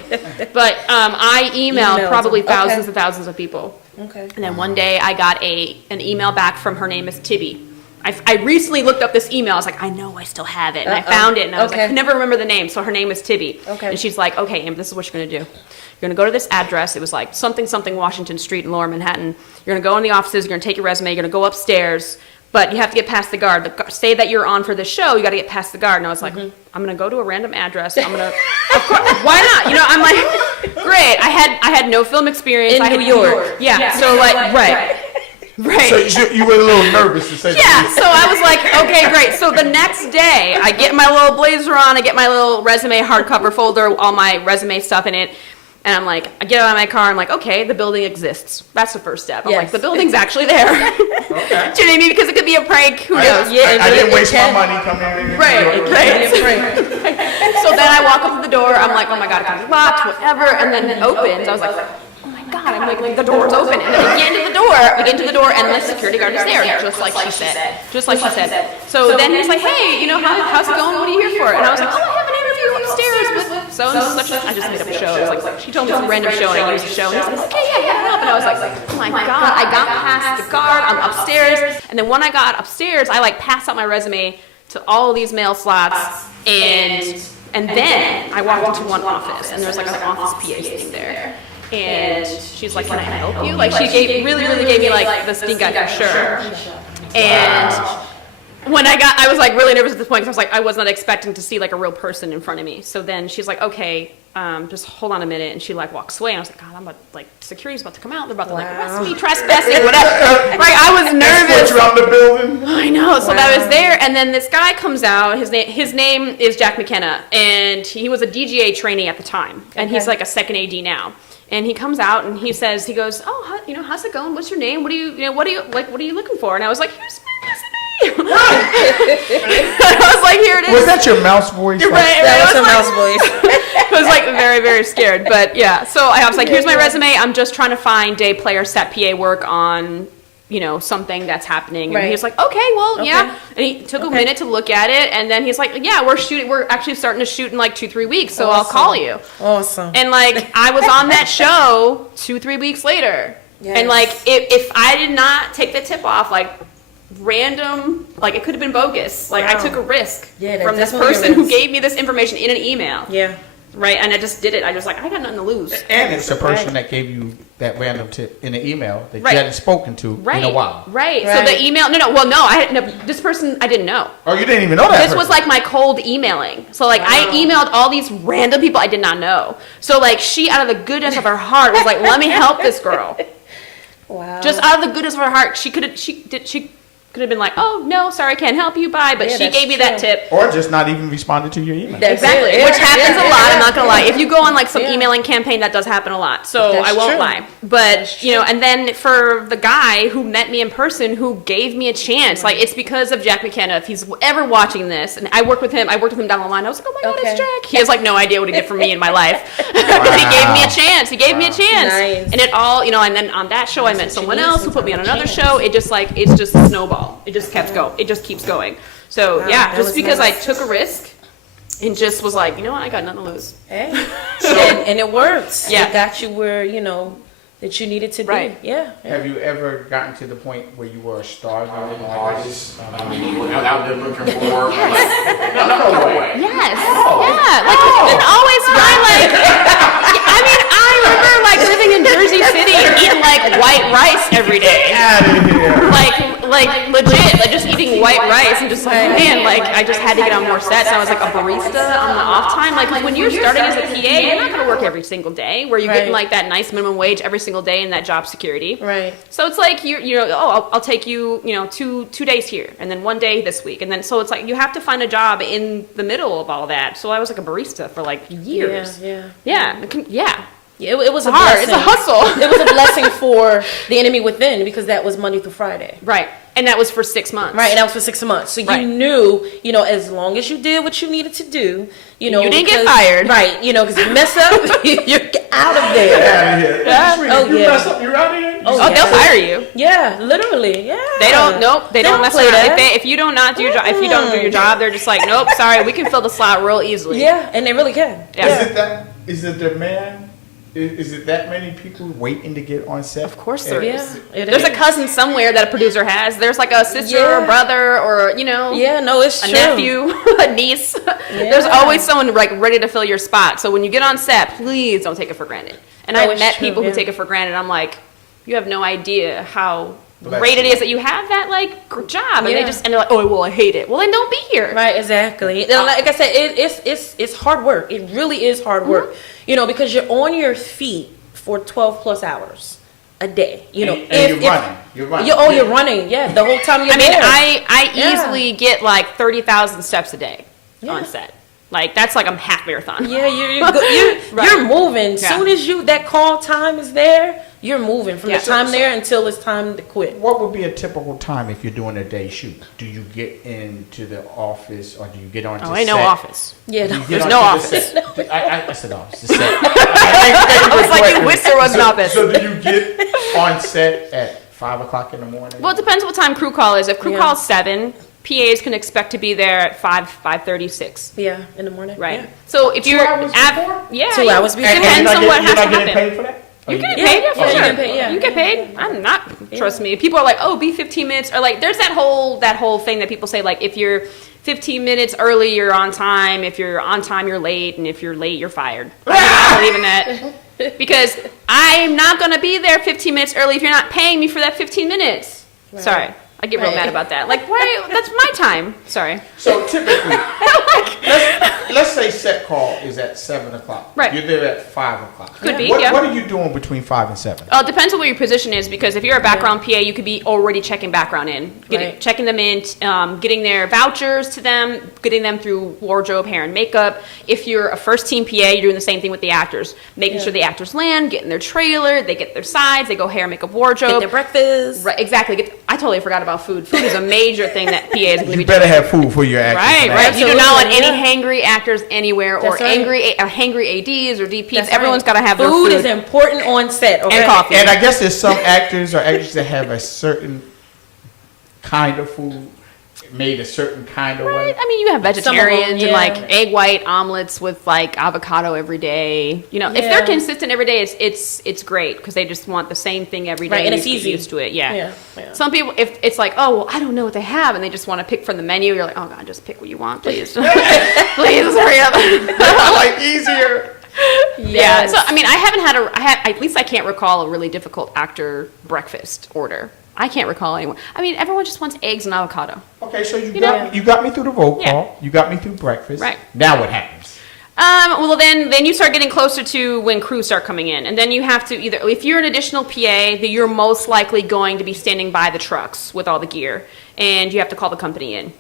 But I emailed probably thousands and thousands of people. Okay. And then one day I got an email back from, her name is Tibby. I recently looked up this email. I was like, I know I still have it. And I found it. And I was like, I never remember the name. So her name is Tibby. Okay. And she's like, okay, Amber, this is what you're going to do. You're going to go to this address. It was like something Washington Street in Lower Manhattan. You're going to go in the offices. You're going to take your resume. You're going to go upstairs. But you have to get past the guard. Say that you're on for the show. You got to get past the guard. And I was like, I'm going to go to a random address. I'm going to, of course, why not? You know, I'm like, great. I had no film experience. In New York. Yeah. So like, right. So you were a little nervous to say that. So I was like, okay, great. So the next day, I get my little blazer on, I get my little resume hardcover folder, all my resume stuff in it, and I'm like, I get out of my car, I'm like, okay, the building exists. That's the first step. I'm like, the building's actually there. Okay. Do you know what I mean? Because it could be a prank, who knows? I didn't waste my money coming in. Right. So then I walk up to the door, I'm like, oh my God, it's locked, whatever, and then it opens. I was like, God, I'm like the door's open, and then we get into the door, and the security guard is there, just like she said. So then he's like, hey, you know, how's it going? What are you here for? And I was like, oh, I have an interview upstairs with so and such. I just made up a show. It was like, she told me some random show, and I used the show. And he's like, okay, yeah, hit it up. And I was like, oh my God, I got past the guard, I'm upstairs. And then when I got upstairs, I like passed out my resume to all of these mail slots, and then I walked into one office, and there was like an office PA sitting there. And she's like, can I help you? Like, she really gave me like the stink eye for sure. And when I was like really nervous at this point, because I was like, I was not expecting to see like a real person in front of me. So then she's like, okay, just hold on a minute. And she like walks away, and I was like, God, I'm about, like, security's about to come out. They're about to like arrest me, trespassing, whatever. Like, I was nervous. Escort you out the building. I know. So I was there, and then this guy comes out. His name is Jack McKenna, and he was a DGA trainee at the time, and he's like a second AD now. And he comes out and he goes, oh, how's it going? What's your name? What are you looking for? And I was like, here's my resume. I was like, here it is. Was that your mouse voice? Right. That was her mouse voice. I was like very, very scared. But yeah, so I was like, here's my resume. I'm just trying to find day player set PA work on, something that's happening. And Right. he was like, okay, well, Okay. yeah. And he took a minute to look at it, and then he's like, yeah, we're actually starting to shoot in like 2-3 weeks, so I'll Awesome. call you. Awesome. And like I was on that show 2-3 weeks later. Yes. And like if I did not take the tip off, like random, like it could have been bogus. Like I Wow. took a risk Yeah, that's from this definitely a person who risk. gave me this information in an email. Yeah. Right, and I just did it. I was like, I got nothing to lose. And it's the person Right. that gave you that random tip in the email that Right. you hadn't spoken to Right. in a while. Right. So Right. the email, this person I didn't know. Oh, you didn't even know that. This person. was like my cold emailing. So like I emailed all these random people I did not know. So like she, out of the goodness of her heart, was like, let me help this girl. Wow. Just out of the goodness of her heart, she could have been like, oh no, sorry, I can't help you, bye. But Yeah, she that's gave me that true. tip. Or just not even responded to your email. That's Exactly, it. which happens a lot. I'm not gonna lie. If you go on like some Yeah. emailing campaign, that does happen a lot. So That's I won't true. lie. But That's and then for the guy who met me in person, who gave me a chance, like it's because of Jack McKenna. If he's ever watching this, and I worked with him down the line. I was like, oh my god, it's Okay. Jack. He has like no idea what he did for me in my life. Because he gave me a chance. He gave me a chance, Nice. and it all and then on that show I met what you someone need else who put me on sometimes, another a chance. show. It just it's just a snowball. It just kept going. It just keeps going. So Wow, yeah, that just was because nice. I took a risk and just was like, you know what, I got nothing to lose. Hey. and it works. Yeah. It got you where, that you needed to be. Right. Yeah. Have you ever gotten to the point where you were a starving artist? I mean, you went out there looking for work. No way. Yes. Yeah. Like it's always right. I mean, I remember like living in Jersey City and eating like white rice every day. Out of here. Like legit, like just eating white rice and just like man, like I just had to get on more sets. And I was like a barista on the off time. Like when you're starting as a PA, you're not gonna work every single day. Where you're getting Right. like that nice minimum wage every single day and that job security. Right. So it's like I'll take you, two days here and then 1 day this week, and then so it's like you have to find a job in the middle of all that. So I was like a barista for like years. Yeah. Yeah. It was It's a hard. blessing. It's a hustle. It was a blessing for the enemy within because that was Monday through Friday. Right. And that was for 6 months. Right, and that was for 6 months. So you Right. knew, as long as you did what you needed to do, You didn't get because- fired. Right, because you mess up, you're out of there. Out of here. Yeah. Oh, You yeah. mess up, you're out of here. Oh, yeah. they'll fire you. Yeah, literally, yeah. They don't. Nope. They don't mess play around. that. If you don't not do your job, if you don't do your job, they're just like, nope. Sorry, we can fill the slot real easily. Yeah, and they really can. Yeah. Is it demand? Is it that many people waiting to get on set? Of course there Yeah, is. it There's is. a cousin somewhere that a producer has. There's like a sister or Yeah. a brother or Yeah, no, it's a true. nephew, a niece. There's always someone like ready to fill your spot. So when you get on set, please don't take it for granted. And No, I've it's met true, people who yeah. take it for granted. I'm like, you have no idea how Bless great it you. is that you have that like job, and Yeah. they're like, oh well, I hate it. Well, then don't be here. Right, exactly. And like I said, it's hard work. It really is hard work. Because you're on your feet for 12 plus hours a day. And you're running. You're running. You're running. Yeah, the whole time you're I mean, there. I Yeah. easily get like 30,000 steps a day Yeah. on set. Like that's like a half marathon. Yeah, you're Right. moving. Yeah. Soon as that call time is there, you're moving from Yeah. the time there until it's time to quit. What would be a typical time if you're doing a day shoot? Do you get into the office or do you get onto Oh, set? ain't no office. Yeah, Do you get There's onto no the office. set? I said office. The set. I was like, you wish there was an office. So do you get on set at 5 o'clock in the morning? Well, it depends what time crew call is. If crew Yeah. call is 7, PAs can expect to be there at 5:30, 6. Yeah, in the morning. Right. Yeah. So if you're hours at before? yeah, 2 hours before. It depends on what has you're to not getting happen. paid for that? You Or get Yeah. paid, yeah, for Yeah, you sure. get paid, yeah. You get paid. I'm not. Trust me. People are like, oh, be 15 minutes, or like, there's that whole thing that people say, like, if you're 15 minutes early, you're on time. If you're on time, you're late, and if you're late, you're fired. I don't believe in that because I'm not gonna be there 15 minutes early if you're not paying me for that 15 minutes. Right. Sorry. I get real Right. mad about that. Like, why? That's my time. Sorry. So typically, let's say set call is at 7 o'clock. Right. You're there at 5 o'clock. Could be, What, yeah. what are you doing between 5 and 7? It depends on what your position is, because if you're a background PA, you could be already checking background in, Right. checking them in, getting their vouchers to them, getting them through wardrobe, hair, and makeup. If you're a first team PA, you're doing the same thing with the actors, making Yeah. sure the actors land, getting their trailer, they get their sides, they go hair, makeup, wardrobe. Get their breakfast. Right, exactly. I totally forgot about food. Food is a major thing that PA is going to be You better doing. have food for your actors. Right, and right. actors. You do not want any Absolutely, hangry actors anywhere, or That's right. hangry ADs or DPs. That's Everyone's right. got to have their food food is important on set. Okay? and coffee. And I guess there's some actors or actresses that have a certain kind of food made a certain kind of way. Right. I mean, you have Some of them, vegetarians and yeah. like egg white omelets with like avocado every day. You know, if they're Yeah. consistent every day, it's great because they just want the same thing every day. Right, and you it's get easy. used to it. Yeah. Yeah. Some people, if it's like, oh, well, I don't know what they have, and they just want to pick from the menu, you're like, oh god, just pick what you want, please, please hurry up. I like easier. Yeah. So I mean, at least I can't recall a really difficult actor breakfast order. I can't recall anyone. I mean, everyone just wants eggs and avocado. Okay, so you know? got me through the roll Yeah. call. You got me through breakfast. Right. Now what happens? Well, then you start getting closer to when crews start coming in, and then you have to either, if you're an additional PA, then you're most likely going to be standing by the trucks with all the gear, and you have to call the company in.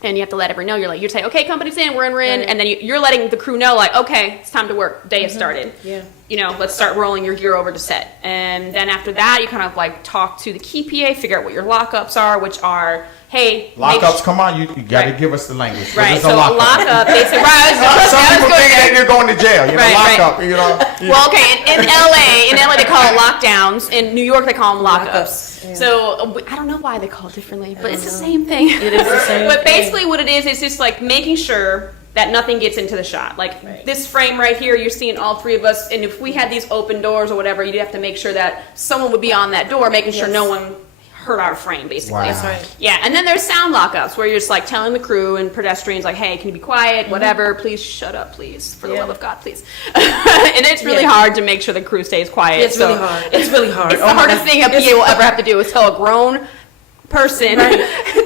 And you have to let everyone know. You're saying, okay, company's in, we're in, Right. and then you're letting the crew know, like, okay, it's time to work. Day has started. Yeah. You know, let's start rolling your gear over to set. And then after that, you kind of like talk to the key PA, figure out what your lockups are, which are, hey, make Lockups, come on, you got to Right. give us the language. What Right. is So a lockup? they say, right. Some people think that they're going to jail. You know, Right, right. lockup. You know. Well, okay, in LA they call it lockdowns. In New York, they call them lockups. Lockups, yeah. So I don't know why they call it differently, but it's the same thing. It is the same But thing. basically, what it is just like making sure that nothing gets into the shot. Like Right. this frame right here, you're seeing all three of us, and if we had these open doors or whatever, you'd have to make sure that someone would be on that door, making sure Yes. no one hurt our frame, basically. Wow. That's right. Yeah, and then there's sound lockups where you're just like telling the crew and pedestrians like, hey, can you be quiet, whatever, please shut up, please, for the Yeah. love of God, please. And it's really Yeah. hard to make sure the crew stays quiet. It's so really hard. It's really hard. It's Oh the my hardest God. thing a PA will ever have to do is tell a grown person Right.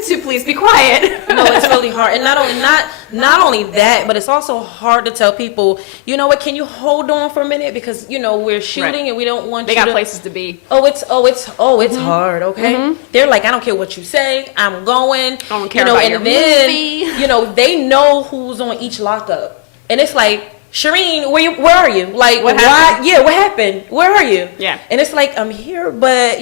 to please be quiet. No, it's really hard, and not only that, but it's also hard to tell people. You know what? Can you hold on for a minute because we're shooting Right. and we don't want They you got to. places to be. It's hard. Okay, they're like, I don't care what you say, I'm going. I don't care about and your then movie. they know who's on each lockup, and it's like, Shireen, where are you? Like, What why? happened? Yeah, what happened? Where are you? Yeah. and it's like, I'm here, but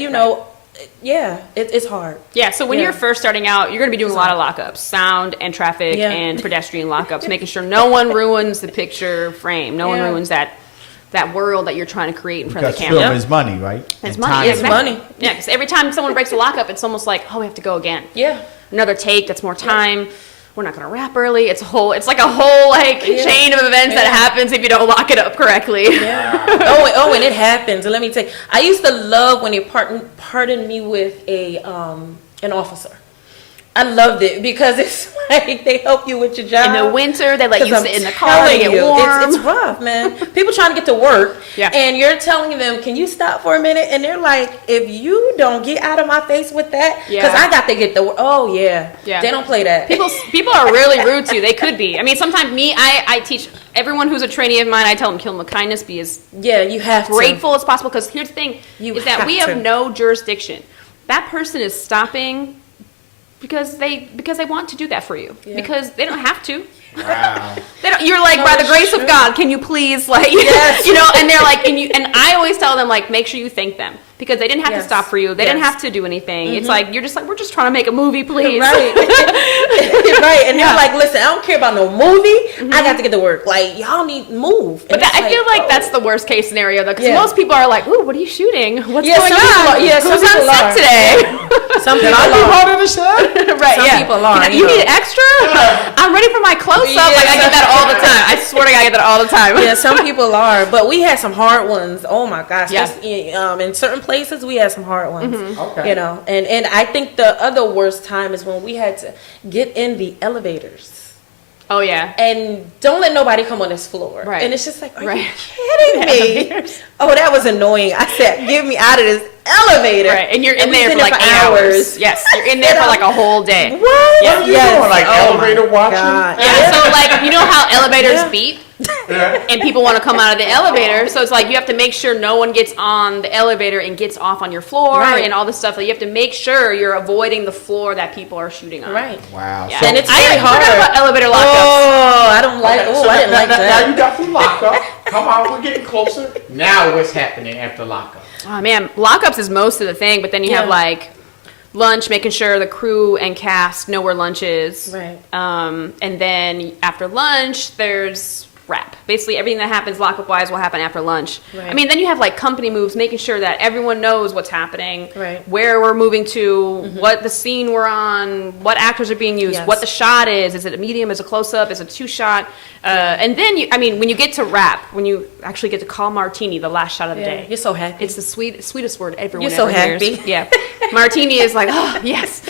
yeah, it's hard. Yeah, so when Yeah. you're first starting out, you're going to be doing a lot of lockups, sound and traffic Yeah. and pedestrian lockups, making sure no one ruins the picture frame, no one Yeah. ruins that world that you're trying to create in front of Because the camera. film is money, right? It's And money. time Yeah, is exactly. money. Yeah, because every time someone breaks a lockup, it's almost like, oh, we have to go again. Yeah. Another take, that's more time. We're not going to wrap early. It's like a whole chain of events that happens if you don't lock it up correctly. Yeah. And it happens. And let me tell you, I used to love when they pardoned me with an officer. I loved it because it's like they help you with your job. In the winter, they let you 'Cause sit I'm in the car to telling get you, warm. It's rough, man. People trying to get to work, Yeah. and you're telling them, "Can you stop for a minute?" And they're like, "If you don't get out of my face with that, because Yeah. I got to get the work." Oh yeah, Yeah. They don't play that. People are really rude to you. They could be. I mean, sometimes I teach everyone who's a trainee of mine, I tell them, kill them with kindness, be as yeah, you have to. grateful as possible. Because here's the thing, You is that have we to. have no jurisdiction. That person is stopping because they want to do that for you. Yeah. Because they don't have to. Wow. They don't, you're like, No, by the it's grace true. of God, can you please, like, Yes. and they're like, and I always tell them, like, make sure you thank them. Because they didn't have to Yes. stop for you. They didn't Yes. have to do anything. It's like, you're just like, we're just trying to make a movie, please. Right. Right. And Yeah. they're like, listen, I don't care about no movie. I got to get to work. Like, y'all need to move. But And it's I feel like oh. that's the worst case scenario, though, because Yeah. most people are like, "Ooh, what are you shooting? What's Yeah, going some people on? are- yeah, some Who's on people set are. today?" Some Can people I be are. part of the show? Right? Some yeah. people are, You you know. need extra? I'm ready for my close up. Like I get that all the time. I swear to God, I get that all the time. Yeah, some people are, but we had some hard ones. Oh my gosh! Yeah. In certain places, we had some hard ones. Okay. You know, and I think the other worst time is when we had to get in the elevators. Oh yeah. And don't let nobody come on this floor. Right. And it's just like, are Right. you kidding me? Elevators. Oh, that was annoying. I said, get me out of this elevator. Right, and you're in we there sit for like 8 hours. Yes, you're in there for like a whole day. What? Yeah. What are you doing? Like elevator watching? God. Yeah, so like you know how elevators Yeah. beep, Yeah. and people want to come out of the elevator, so it's like you have to make sure no one gets on the elevator and gets off on your floor Right. and all this stuff. Like you have to make sure you're avoiding the floor that people are shooting on. Right. Wow. Yeah. So- And it's I very forgot hard. about elevator lockups. Oh, I don't like. Okay, Oh, so I didn't like now that. you got the lockup. Come on, we're getting closer. Now what's happening after lockup? Oh man, lockups is most of the thing, but then you have Yeah. like lunch, making sure the crew and cast know where lunch is. Right. And then after lunch, there's wrap. Basically, everything that happens lockup-wise will happen after lunch. Right. I mean, then you have like company moves, making sure that everyone knows what's happening, Right. where we're moving to, what the scene we're on, what actors are being used, Yes. what the shot is it a medium, is it a close-up, is it a two-shot? And then, when you get to wrap, when you actually get to call Martini the last shot of the Yeah, day. you're so happy. It's the sweetest word everyone You're so ever hears. happy. Yeah. Martini is like, oh, yes.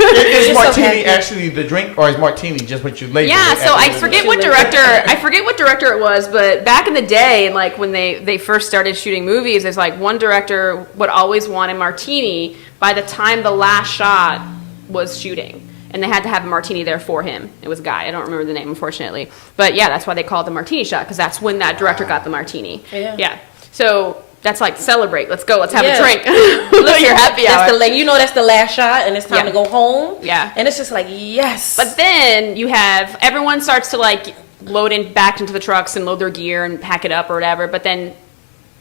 Is You're so martini happy. actually the drink, or is martini just what you label? Yeah, it so at I the end forget of what director it was, but back in the day, and like when they first started shooting movies, there's like one director would always want a martini by the time the last shot was shooting. And they had to have a martini there for him. It was a guy. I don't remember the name, unfortunately. But yeah, that's why they called it the martini shot, because that's when that director got the martini. Yeah. So that's like, celebrate. Let's go. Let's have Yeah. a drink. You're happy That's hour. that's the last shot, and it's time Yeah. to go home. Yeah. And it's just like, yes. But then you have everyone starts to like load in back into the trucks and load their gear and pack it up or whatever. But then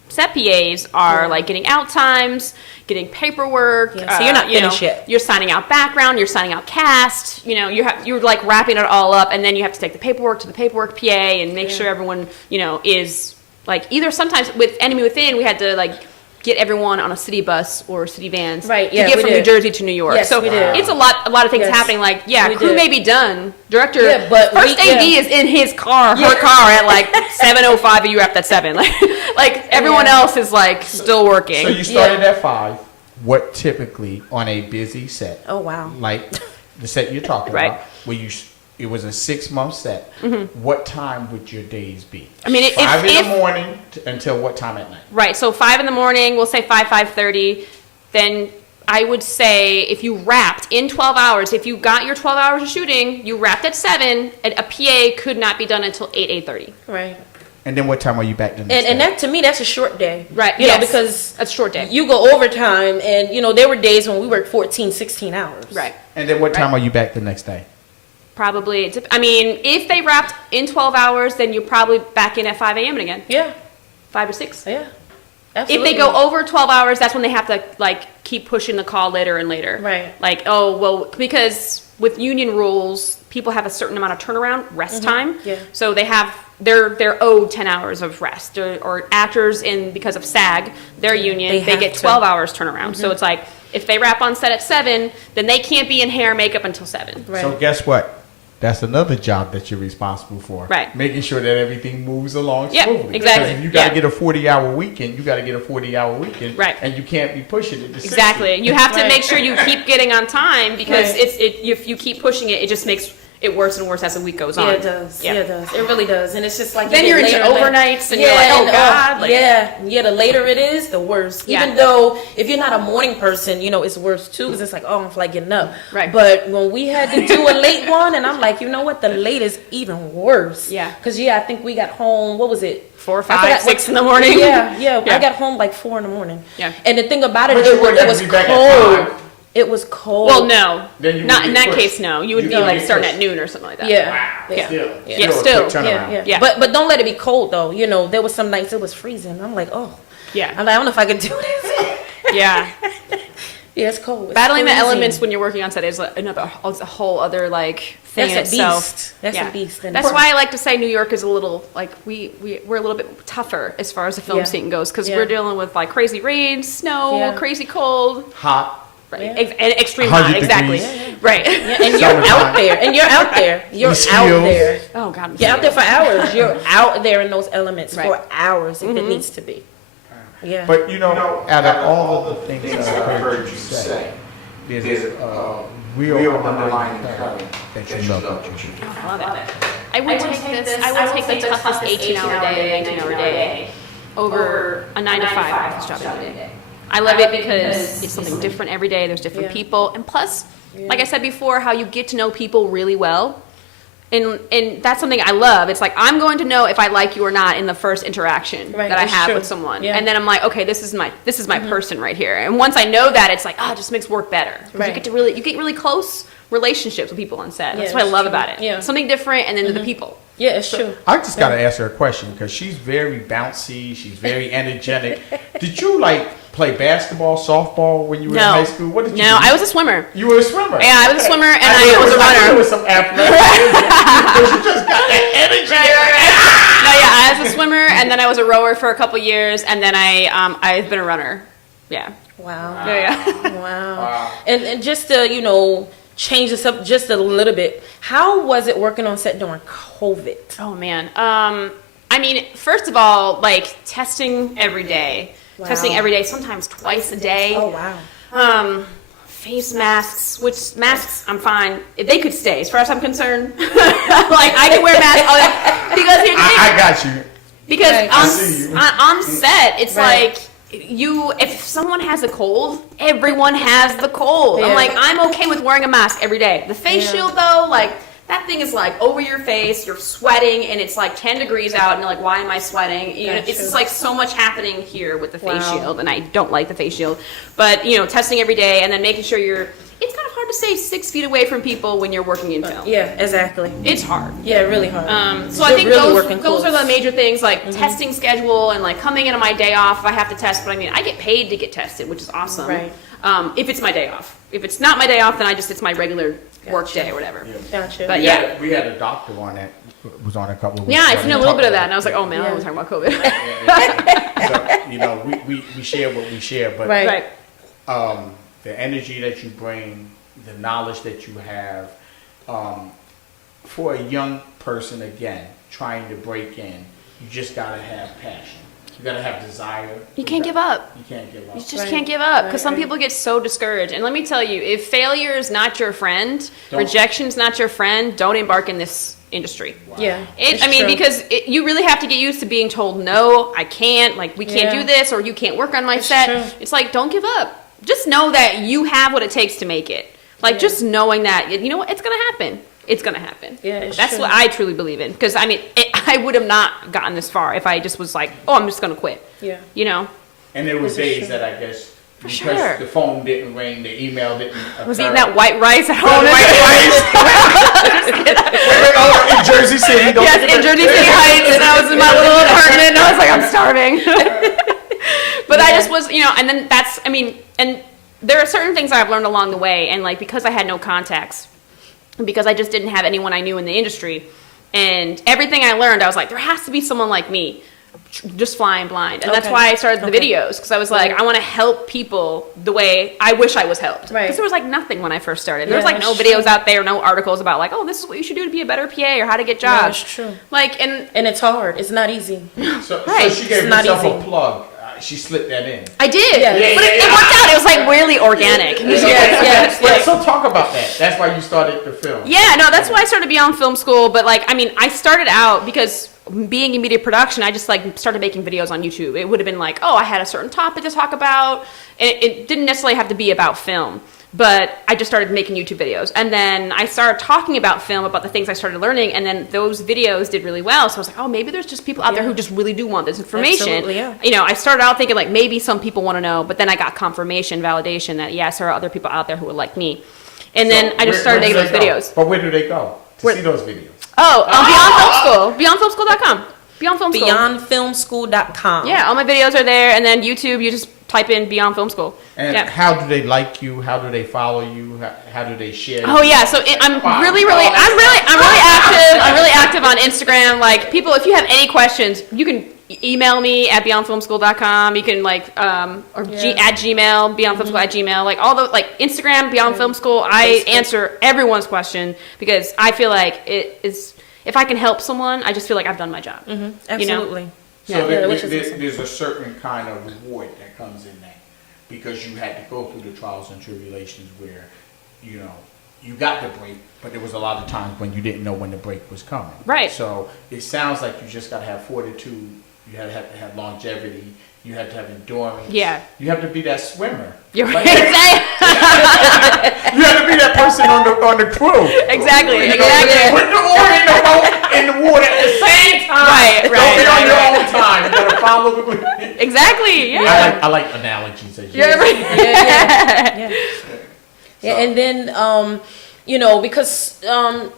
set PAs are like getting out times, getting paperwork. Yeah, so you're not finished yet. You're signing out background. You're signing out cast. You're like wrapping it all up, and then you have to take the paperwork to the paperwork PA and make sure everyone is like, either sometimes with Enemy Within we had to like get everyone on a city bus or city vans Right, to yeah, get we from did. New Jersey to New York. Yes, so we did. it's a lot of things Yes. happening. Like, We crew did. may be done. Director, Yeah, but first we- AD yeah. is in his car, her car at like 7:05, and you wrapped at 7. Like everyone Yeah. else is like still working. So you started at 5. What typically on a busy set, Oh, wow. like the set you're talking Right. about, where it was a 6-month set, what time would your days be? I mean, 5 in if- the morning until what time at night? Right, so 5 in the morning, we'll say 5:30. Then I would say if you wrapped in 12 hours, if you got your 12 hours of shooting, you wrapped at 7, and a PA could not be done until 8:30. Right. And then what time are you back the next And day? that, to me, that's a short day. Right, You yes. know, because That's a short day. you go overtime, and, there were days when we worked 14, 16 hours. Right. And then what time are you back the next day? Probably, if they wrapped in 12 hours, then you're probably back in at 5 a.m. again, Yeah. 5 or 6. Yeah. If Absolutely. they go over 12 hours, that's when they have to like keep pushing the call later and later. Right. Like, oh, well, because with union rules, people have a certain amount of turnaround, rest time. Yeah. So they're owed 10 hours of rest. Or actors because of SAG, their union, They they have get to. 12 hours turnaround. So it's like, if they wrap on set at 7, then they can't be in hair and makeup until 7. Right. So guess what? That's another job that you're responsible for. Right. Making sure that everything moves along Yeah, smoothly. exactly. Because if you got to Yeah. get a 40-hour weekend, you got to get a 40-hour weekend. Right. And you can't be pushing it to 60. Exactly. You have to Right. make sure you keep getting on time, because Right. if you keep pushing it, it just makes it worse and worse as the week goes on. Yeah, it does. Yeah. it does. It really does. And it's just like Then you you're get into later and overnights, and later. you're like, oh and, God. Like, yeah. The later it is, the worse. Yeah. Even though if you're not a morning person, it's worse too, because it's like, oh, I'm like getting up. Right. But when we had to do a late one, and I'm like, you know what? The late is even worse. Yeah. Because I think we got home. What was it? 4, I 5, forgot 6 in the morning. Yeah. Yeah. I got home like 4 in the morning. Yeah. And the thing about it, But you it wouldn't have was to be back at cold. 5. It was cold. Well, no. Then you would Not get in that pushed. case, no. You would You be would like get starting pushed. at noon or something like that. Yeah. Wow. Yeah. Still. Yeah, a still. quick turnaround. Yeah. Yeah. But don't let it be cold though. There was some nights it was freezing. I'm like, oh. Yeah. I'm like, I don't know if I could do this. Yeah. Yeah, it's cold. It's Battling the freezing. elements when you're working on set is it's a whole other like thing That's in a itself. beast. That's a beast. And That's why I like to say New York is a little like we're a little bit tougher as far as the film Yeah. scene goes, because Yeah. we're dealing with like crazy rains, snow, Yeah. crazy cold, Hot. right? Yeah. And extreme hot, 100 exactly. degrees. Right. Yeah, and you're Summertime. out there. And you're out there. You're Mosquitoes. out there. Oh God. You're out there for hours. You're out there in those elements Right. for hours if it needs to be. Yeah. But out of all of the things that I've heard you say, there's a real underlying current that you love what you do. I love it. I would take the toughest 18-hour day, 19-hour day over a 9-to-5 office job every day. I love it because it's something different every day. There's different Yeah. people, and plus, like I said before, how you get to know people really well. And that's something I love. It's like, I'm going to know if I like you or not in the first interaction Right, that I that's have true. with someone. Yeah. And then I'm like, okay, this is my person right here. And once I know that, it's like, it just makes work better. 'Cause Right. you get really close relationships with people on set. That's Yeah, what I it's love true. about it. Yeah. Something different, and then the people. Yeah, it's true. I just got to ask her a question because she's very bouncy. She's very energetic. Did you like play basketball, softball when you were in high school? What did you do? No, I was a swimmer. You were a swimmer. Yeah, I was a swimmer, and I knew was a I knew runner. it was some athletic. Because you just got that energy. No, yeah, I was a swimmer, and then I was a rower for a couple years, and then I've been a runner. Yeah. Wow. Yeah. Wow. And just to, change this up just a little bit, how was it working on set during COVID? Oh man. I mean, first of all, like testing every day. Wow. Testing every day, sometimes twice a day. Oh, wow. Face masks, which masks I'm fine. If they could stay, as far as I'm concerned. Like I can wear masks all day. Because here's the thing. I got you. Because Right. I see you. on set, it's Right. like if someone has a cold, everyone has the cold. Yeah. I'm like, I'm okay with wearing a mask every day. The face Yeah. shield though, like that thing is like over your face, you're sweating, and it's like 10 degrees out, and you're like, why am I sweating? Gotcha. It's just like so much happening here with the face Wow. shield, and I don't like the face shield. But testing every day, and then making sure it's kind of hard to stay 6 feet away from people when you're working in film. Yeah, exactly. It's hard. Yeah, really hard. So I You're think really those working are the close. major things, like testing schedule and like coming into my day off if I have to test. But I mean, I get paid to get tested, which is awesome. Right. If it's my day off. If it's not my day off, then it's my regular work day or whatever. Gotcha. But We yeah. had- we had a doctor on that. Was on a couple of weeks Yeah, I've ago. seen a He little bit of talked that, and I was like, oh man, I Yeah. don't want to talk about COVID. So, we share what we share, but Right. Right. the energy that you bring, the knowledge that you have, for a young person, again, trying to break in, you just gotta have passion. You gotta have desire. You can't give up. You can't give up. You just Right. can't give up because Right, some right. people get so discouraged. And let me tell you, if failure is not your friend, Don't- rejection's not your friend, don't embark in this industry. Yeah. it's I mean, true. because you really have to get used to being told, no, I can't, like, we can't Yeah. do this, or you can't work on my It's set. true. It's like, don't give up. Just know that you have what it takes to make it. Like, Yeah. just knowing that, you know what, it's going to happen. It's going to happen. Yeah, it's That's true. what I truly believe in. Because, I mean, I would have not gotten this far if I just was like, oh, I'm just going to quit. Yeah. You know? And there was This is days true. that I guess because sure. the phone didn't ring, the email didn't occur. Was eating that white rice at home. in Jersey City. Don't Yes, forget in Jersey that. City Heights, and I was in my little apartment, and I was like, I'm starving. But I just was, and then and there are certain things I've learned along the way, and like because I had no contacts, because I just didn't have anyone I knew in the industry, and everything I learned, I was like, there has to be someone like me, just flying blind, and that's Okay. why I started the Okay. videos, because I was like, Right. I want to help people the way I wish I was helped. Right. Because there was like nothing when I first started. There Yeah, was like no that's videos true. out there, no articles about like, oh, this is what you should do to be a better PA or how to get No, jobs. it's true. Like, and And it's hard. It's not easy. So Right. she gave It's not herself a easy. plug. She slipped that in. I did, Yeah. but it worked out. It was like really organic. Yes. Yeah, so talk about that. That's why you started the film. Yeah, no, that's why I started Beyond Film School. But like, I mean, I started out because being in media production, I just like started making videos on YouTube. It would have been like, oh, I had a certain topic to talk about. And it didn't necessarily have to be about film, but I just started making YouTube videos. And then I started talking about film, about the things I started learning. And then those videos did really well. So I was like, oh, maybe there's just people out there Yeah. who just really do want this information. Absolutely, yeah. I started out thinking like maybe some people want to know, but then I got confirmation, validation that yes, there are other people out there who are like me. And then I just started where making do those they go? videos. But where do they go to Where- see those videos? Oh, Beyond Film School. BeyondFilmSchool.com. Beyond Film School. BeyondFilmSchool.com. Yeah, all my videos are there. And then YouTube, you just type in Beyond Film School. And Yeah. how do they like you? How do they follow you? How do they share? Oh yeah, so I'm really active. I'm really active on Instagram. Like people, if you have any questions, you can email me at beyondfilmschool.com. You can like at Gmail, beyondfilmschool at Gmail. Like all the like Instagram Beyond Film School. I answer everyone's question because I feel like it is. If I can help someone, I just feel like I've done my job. Absolutely. So Yeah, there- which is there- awesome. there's a certain kind of reward that comes in that because you had to go through the trials and tribulations where, you got the break, but there was a lot of times when you didn't know when the break was coming. Right. So it sounds like you just got to have fortitude. You had to have longevity. You had to have endurance. Yeah. You have to be that swimmer. You're Like, right. Exactly. You have to be that person on the crew. Exactly. You know, Exactly. Put the oar in the boat in the water at the same time. Right, Don't right, be on right, your right. own time. You gotta follow the. Exactly. Yeah. I like analogies. As you You're say. right. Yeah, and then You know, because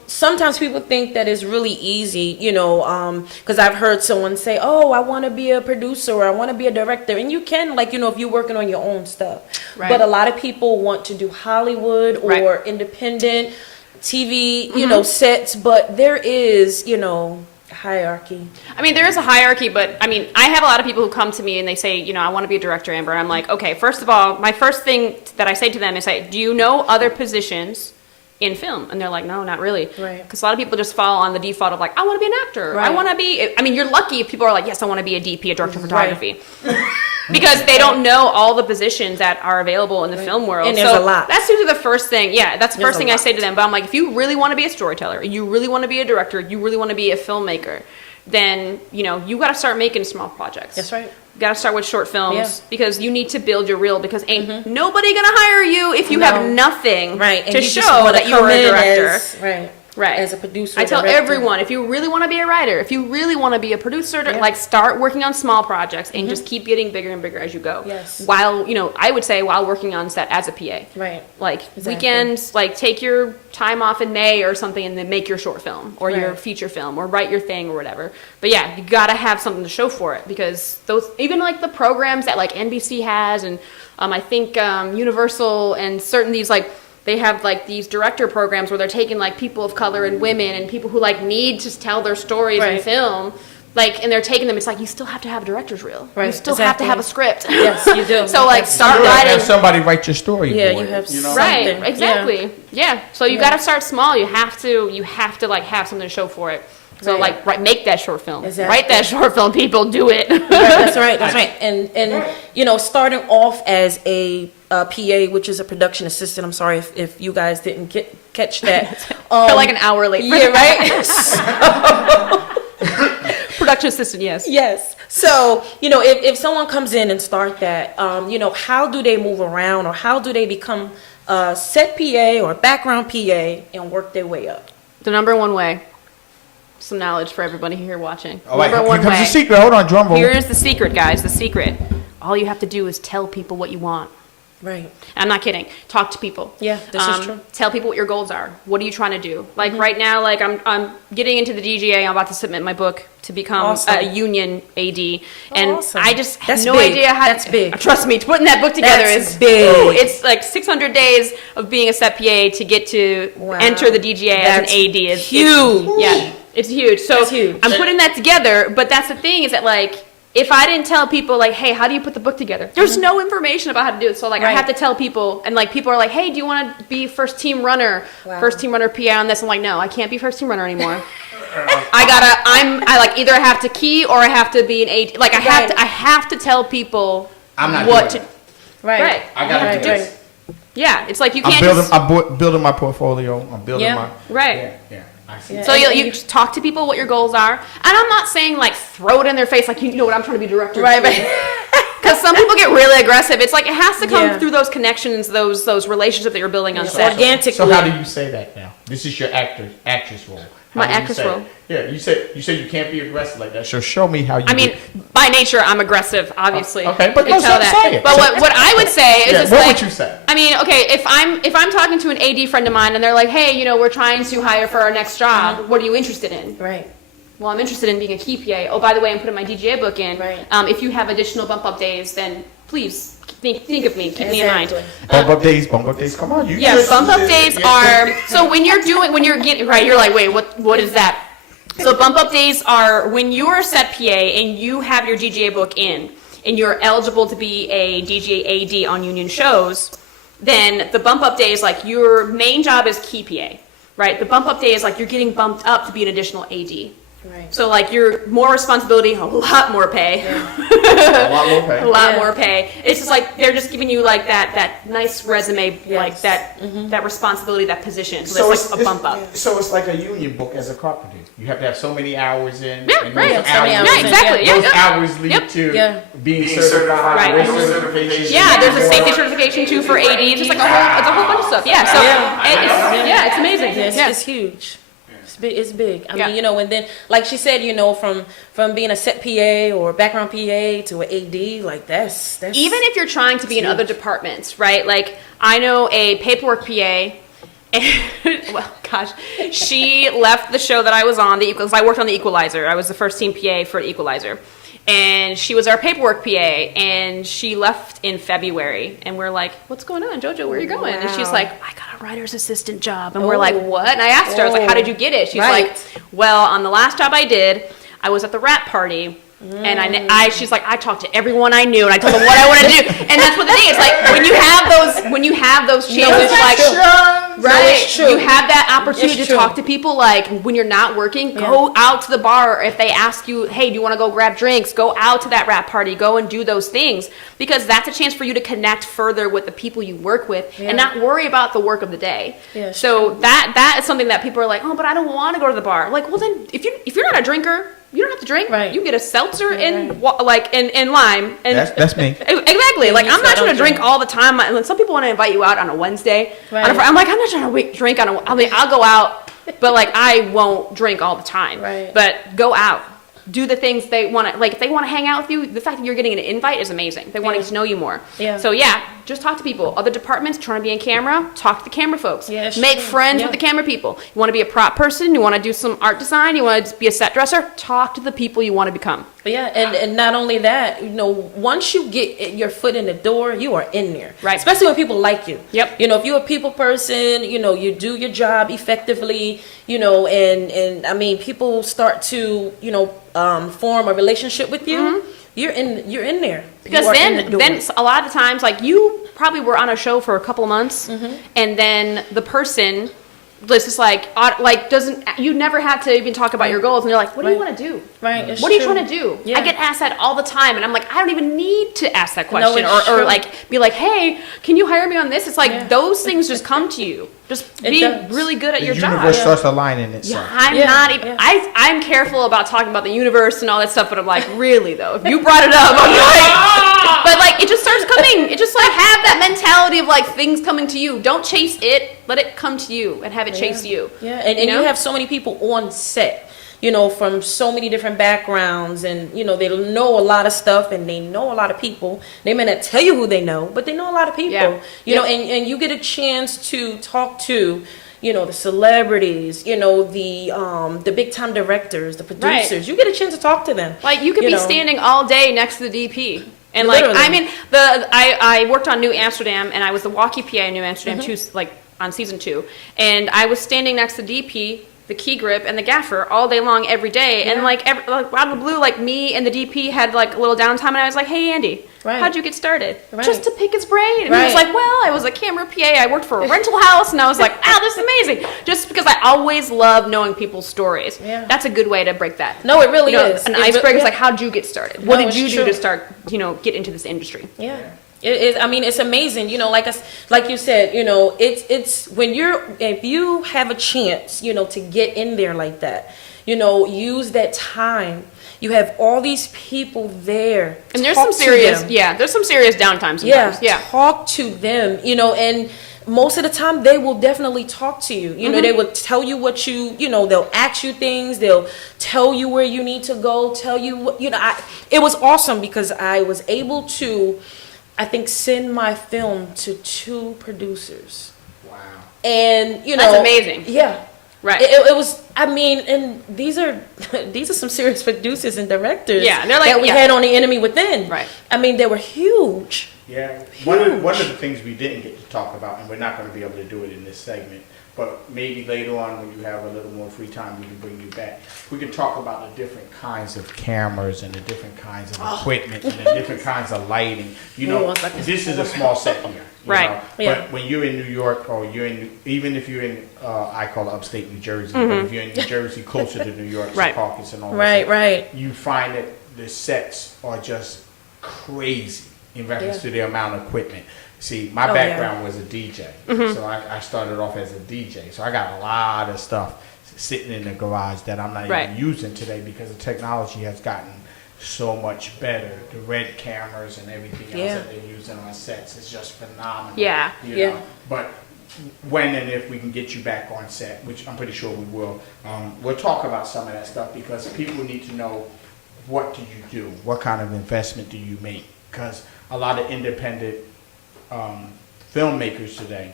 sometimes people think that it's really easy, you know, because I've heard someone say, oh, I want to be a producer or I want to be a director. And you can, like, you know, if you're working on your own stuff. Right. But a lot of people want to do Hollywood or Right. independent TV, you know, sets. But there is, you know, hierarchy. I mean, there is a hierarchy, but I mean, I have a lot of people who come to me and they say, you know, I want to be a director, Amber. And I'm like, okay, first of all, my first thing that I say to them is, do you know other positions in film? And they're like, no, not really. Right. Because a lot of people just fall on the default of like, I want to be an actor. I Right. want to be, I mean, you're lucky if people are like, yes, I want to be a DP, a director of photography. Because they don't know all the positions that are available in the film world. And there's so a lot. That's usually the first thing. Yeah, that's the There's first a thing I lot. say to them. But I'm like, if you really want to be a storyteller, you really want to be a director, you really want to be a filmmaker, then, you know, you got to start making small projects. That's right. You got to start with short films Yeah. because you need to build your reel because ain't nobody going to hire you if you No. have nothing Right. And to you show just wanna that you're come a in director. Right. Right. As a producer. I tell director. everyone, if you really want to be a writer, if you really want to be a producer, Yeah. like start working on small projects and just keep getting bigger and bigger as you go. Yes. While, you know, I would say while working on set as a PA. Right. Like Exactly. weekends, like take your time off in May or something and then make your short film or your Right. feature film or write your thing or whatever. But yeah, you gotta have something to show for it because those, even like the programs that like NBC has and I think Universal and certain these like, they have like these director programs where they're taking like people of color and women and people who like need to tell their stories in Right. film. Like, and they're taking them. It's like you still have to have a director's reel. You Right, still have to exactly. have a script. Yes, you do. So like start You have to have writing. somebody write your story. Yeah, you have something. Right, Yeah. exactly. Yeah. So you got to start small. You have to like have something to show for it. So Right. like make that short film. Exactly. Write that short film. People do it. That's right. That's right. And you know, starting off as a PA, which is a production assistant. I'm sorry if you guys didn't catch that. We're like an hour late. For Yeah, that. right. Production assistant. Yes. Yes. So, you know, if someone comes in and start that, you know, how do they move around or how do they become a set PA or background PA and work their way up? The number one way. Some knowledge for everybody here watching. All right, Number here one comes way. the secret. Hold on, drum roll. Here's the secret, guys. The secret. All you have to do is tell people what you want. Right. I'm not kidding. Talk to people. Yeah, this is true. Tell people what your goals are. What are you trying to do? Like right now, like I'm getting into the DGA. I'm about to submit my book to become Awesome. a union AD, and Awesome. I just have That's no big. idea how. That's big. Trust me, putting that book together That's is big. Ooh, it's like 600 days of being a set PA to get to Wow. enter the DGA as an That's AD. Is huge. yeah, it's huge. So That's huge. I'm putting that together, but that's the thing is that like. If I didn't tell people like, hey, how do you put the book together? There's no information about how to do it. So like I Right. have to tell people and like people are like, hey, do you want to be first team runner? Wow. First team runner PA on this. I'm like, no, I can't be first team runner anymore. I like either I have to key or I have to be an AD. Like I have to tell people I'm not what doing to Right. Right. I gotta Right, do this. Yeah, it's like you I'm can't building. just I'm building my portfolio. I'm building Yeah. my. Right. Yeah. Yeah. I see. Yeah. So you just talk to people what your goals are, and I'm not saying like throw it in their face like you know what I'm trying to be director. Right, right. Because some people get really aggressive. It's like it has to come Yeah. through those connections, those relationships that you're building on set. Organically. So how do you say that now? This is your actress role. How My do you actress say it? role. Yeah, you said you can't be aggressive like that. So show me how you. I mean, by nature, I'm aggressive, obviously. Okay, but You can no, tell say it. But what I would say is Yeah, just what like, would you say? I mean, okay, if I'm talking to an AD friend of mine and they're like, hey, you know, we're trying to hire for our next job. What are you interested in? Right. Well, I'm interested in being a key PA. Oh, by the way, I'm putting my DGA book in. Right. If you have additional bump up days, then please think of me. Keep me in mind. Exactly. Bump up days. Come on, you. Yeah, just- bump up days are so when you're getting right, you're like, wait, what is that? So bump up days are when you're a set PA and you have your DGA book in and you're eligible to be a DGA AD on union shows, then the bump up day is like your main job is key PA, right? The bump up day is like you're getting bumped up to be an additional AD. Right. So like you're more responsibility, a lot more pay. A lot more pay. A lot Yeah. more pay. It's just like they're just giving you like that nice resume, like that responsibility, that position. So that's like a bump up. So it's like a union book as a carpenter. You have to have so many hours in. Yeah, and right. those So many hours- hours Yeah, exactly. Yeah, Those yeah. hours lead Yep. to Yeah. being certified. Right. with certification. Yeah, there's a safety certification too for AD. It's just like it's a whole bunch of stuff. Yeah, so it's amazing. Yes, Yeah. it's huge. It's big. I Yeah. mean, you know, and then, like she said, you know, from being a set PA or background PA to an AD, like that's Even if you're trying to be in other departments, right? Like I know a paperwork PA And, well, gosh, she left the show that I was on, because I worked on The Equalizer. I was the first team PA for The Equalizer. And she was our paperwork PA, and she left in February. And we're like, what's going on, JoJo? Where are you going? And she's Wow. like, I got a writer's assistant job. And we're like, what? And I asked her, I was like, how did you get it? She's Right. like, well, on the last job I did, I was at the rap party. And she's like, I talked to everyone I knew, and I told them what I wanted to do. And that's what the thing is, like, when you have those chances, like, right, it's true. you have that opportunity It's to true. talk to people, like, when you're not working, go out to the bar. If they ask you, hey, do you want to go grab drinks? Go out to that rap party, go and do those things, because that's a chance for you to connect further with the people you work with and not worry about the work of the day. Yeah, so that is something that people are like, oh, but I don't want to go to the bar. Like, well, then if you're not a drinker, you don't have to drink. Right. You get a seltzer and lime. And That's me. Exactly. Like, you I'm not said trying to don't drink drink. all the time. Like, some people want to invite you out on a Wednesday. Right. I'm like, I'm not trying to drink on a. I mean, I'll go out, but like, I won't drink all the time. Right. But go out. Do the things they want to, like, if they want to hang out with you, the fact that you're getting an invite is amazing. They want to get to know you more. Yeah. So yeah, just talk to people. Other departments, trying to be in camera, talk to the camera folks. Yeah, it's Make true. friends Yeah. with the camera people. You want to be a prop person, you want to do some art design, you want to be a set dresser, talk to the people you want to become. But yeah, and not only that, once you get your foot in the door, you are in there. Right. Especially when people like you. Yep. If you're a people person, you do your job effectively, and I mean, people start to, form a relationship with you. You're in there. Because You are in the door. then a lot of the times, like, you probably were on a show for a couple of months, and then the person was just like doesn't, you never had to even talk about your goals, and they're like, what do you want to do? Right, it's What are you true. trying to do? Yeah. I get asked that all the time, and I'm like, I don't even need to ask that question, it's or true. like be like, hey, can you hire me on this? It's like, Yeah. those things just come to you. Just It be does. really good at The your job. universe starts aligning itself. I'm Yeah, not even. yeah. I'm careful about talking about the universe and all that stuff, but I'm like, really though, if you brought it up, I'm like, but like, it just starts coming. It just like, have that mentality of like things coming to you. Don't chase it. Let it come to you and have it chase you. Yeah, and know? you have so many people on set, from so many different backgrounds, and they know a lot of stuff, and they know a lot of people. They may not tell you who they know, but they know a lot of people. Yeah. And you get a chance to talk to, the celebrities, the big time directors, the producers. Right. You get a chance to talk to them. Like, you could be know. standing all day next to the DP. And like, Literally. I mean, I worked on New Amsterdam, and I was the walkie PA in New Amsterdam too, like on season 2. And I was standing next to the DP, the key grip, and the gaffer all day long, every day. And like, out of the blue, like, me and the DP had like a little downtime, and I was like, hey, Andy, Right. how'd you get started? Right. Just to pick his brain. And he was Right. like, well, I was a camera PA. I worked for a rental house, and I was like, wow, this is amazing. Just because I always love knowing people's stories. Yeah. That's a good way to break that. No, it really is. An It re- icebreaker is yeah. like, how'd you get started? What No, did you it's do true. to start, get into this industry? Yeah. It is. I mean, it's amazing. Like you said, it's when if you have a chance, to get in there like that, use that time. You have all these people there. And there's Talk some to serious, them. there's some serious downtime sometimes. Yeah. Talk to them, and most of the time they will definitely talk to you. They will tell you what they'll ask you things. They'll tell you where you need to go, tell you what, it was awesome because I was able to, I think, send my film to 2 producers. Wow. And, That's amazing. Yeah. Right. It was, I mean, and these are some serious producers and directors. Yeah, they're like- that we yeah. had on The Enemy Within. Right. I mean, they were huge. Yeah, one of the things we didn't get to talk about, and we're not going to be able to do it in this segment, but maybe later on when you have a little more free time, we can bring you back. We can talk about the different kinds of cameras and the different kinds of equipment and the different kinds of lighting. This is a small set here. Right. Yeah. But when you're in New York, or even if you're in, I call it upstate New Jersey, but if you're in New Jersey, closer to New York, Right. Secaucus and all that Right, stuff, right. you find that the sets are just crazy in reference Yeah. to the amount of equipment. See, my Oh, background was a DJ, so I started off as a DJ. So I got a lot of stuff sitting in the garage that I'm not Right. even using today because the technology has gotten so much better. The red cameras and everything else Yeah. that they're using on sets is just phenomenal. Yeah. You Yeah. know? But when and if we can get you back on set, which I'm pretty sure we will, we'll talk about some of that stuff because people need to know, what do you do? What kind of investment do you make? Because a lot of independent filmmakers today,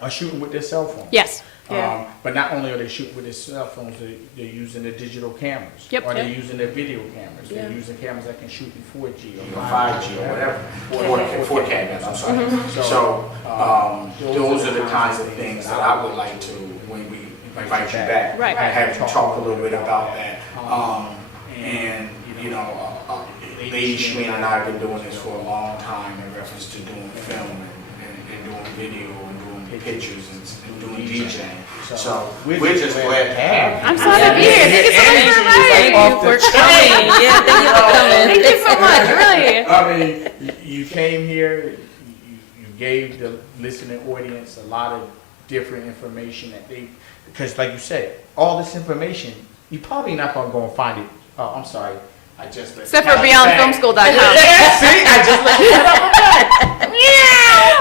are shooting with their cell phones. Yes. Yeah. But not only are they shooting with their cell phones, they're using their digital cameras. Yep. Or they're Yep. using their video cameras. They're Yeah. using cameras that can shoot in 4G or 5G or whatever, 4K cameras, I'm sorry. Mm-hmm. So, those are the kinds of things that I would like to, when we invite you back. Right. Have you talk a little bit about that. And, you know, Lady Shameen and I have been doing this for a long time in reference to doing film and doing video and doing pictures and doing DJing. So, we're just glad to have you. I'm so happy to be here. Thank you so much for inviting me. Thank you for coming. Yeah, thank you for coming. Thank you so much, really. I mean, you came here, you gave the listening audience a lot of different information that because like you said, all this information, you're probably not going to go and find it. Oh, I'm sorry. I just let Except for See, beyondfilmschool.com. I just let you know.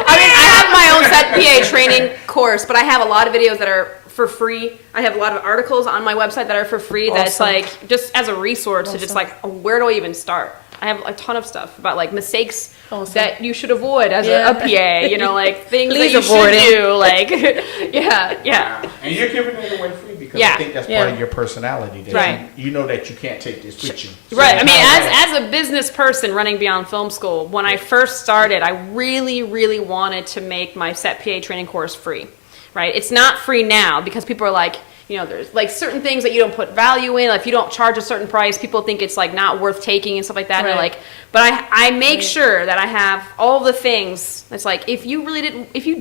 I mean, I have my own set PA training course, but I have a lot of videos that are for free. I have a lot of articles on my website that are for free. That's Awesome. like just as a resource to just Awesome. like, where do I even start? I have a ton of stuff about like mistakes Awesome. that you should avoid as Yeah. a PA. You know, like things that Please you avoid should it. do. Like, yeah. And you're giving it away free because Yeah. I think that's Yeah. part of your personality. That Right. you know that you can't take this with you. So Right. I mean, how- as a business person running Beyond Film School, when I first started, I really, really wanted to make my set PA training course free. Right. It's not free now because people are like, you know, there's like certain things that you don't put value in. Like if you don't charge a certain price, people think it's like not worth taking and stuff like that. And they're Right. like, but I make Right. sure that I have all the things. It's like if you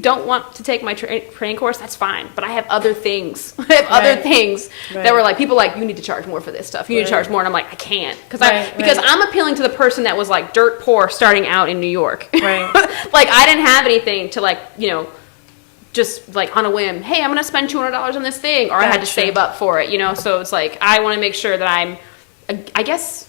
don't want to take my training course, that's fine. But I have other things. I have other Right. things that Right. were like people like you need to charge more for this stuff. You need to Right. charge more, and I'm like I can't Right, because right. I'm appealing to the person that was like dirt poor starting out in New York. Right. Like I didn't have anything to like just like on a whim, hey, I'm gonna spend $200 on this thing, or I had to Gotcha. save up for it, So it's like I want to make sure that I'm, I guess,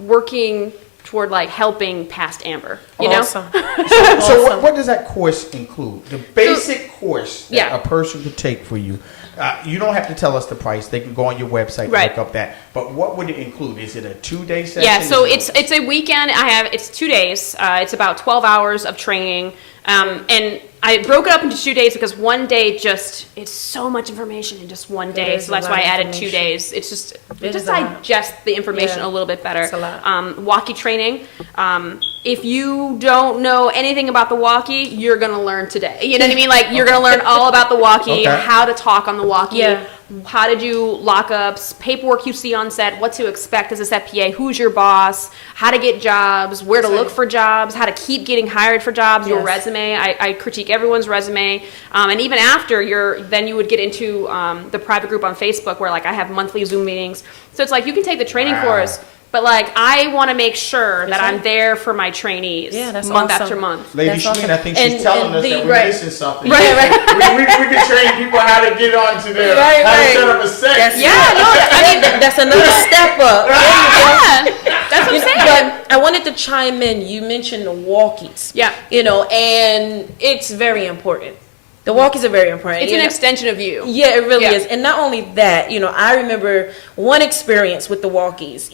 working toward like helping past Amber, Awesome. So what does that course include? The basic course that Yeah. a person could take for you. You don't have to tell us the price. They can go on your website and Right. look up that. But what would it include? Is it a 2-day session? Yeah, so Is it it's a weekend. It's 2 days. It's about 12 hours of training, and I broke it up into 2 days because one day it's so much information in just one day. is So a that's lot why I of added 2 information. days. It's just is a lot. digest the information Yeah. a little bit better. It's a lot. Walkie training. If you don't know anything about the walkie, you're gonna learn today. You know what I mean? Like you're gonna learn all about the walkie, Okay. how to talk on the walkie. Yeah. How to do lockups, paperwork you see on set, what to expect as a set PA, who's your boss, how to get jobs, where to look for jobs, how to keep getting hired for jobs, your Yes. resume. I critique everyone's resume. And even after then you would get into the private group on Facebook where like I have monthly Zoom meetings. So it's like you can take the training Wow. course, but like I want to make sure that I'm right. there for my trainees Yeah, that's month awesome. after month. Lady That's Shameen, awesome. I think she's And- telling and us the- that we're right. missing something. Right, right. we can train people how to get onto their, Right, how to right. set up a set. That's Yeah, no, I mean, that's another step up. yeah, that's what I'm saying. But I wanted to chime in. You mentioned the walkies. Yeah. And it's very important. The walkies are very important. It's You an know- extension of you. Yeah, it really Yeah. is. And not only that, I remember one experience with the walkies,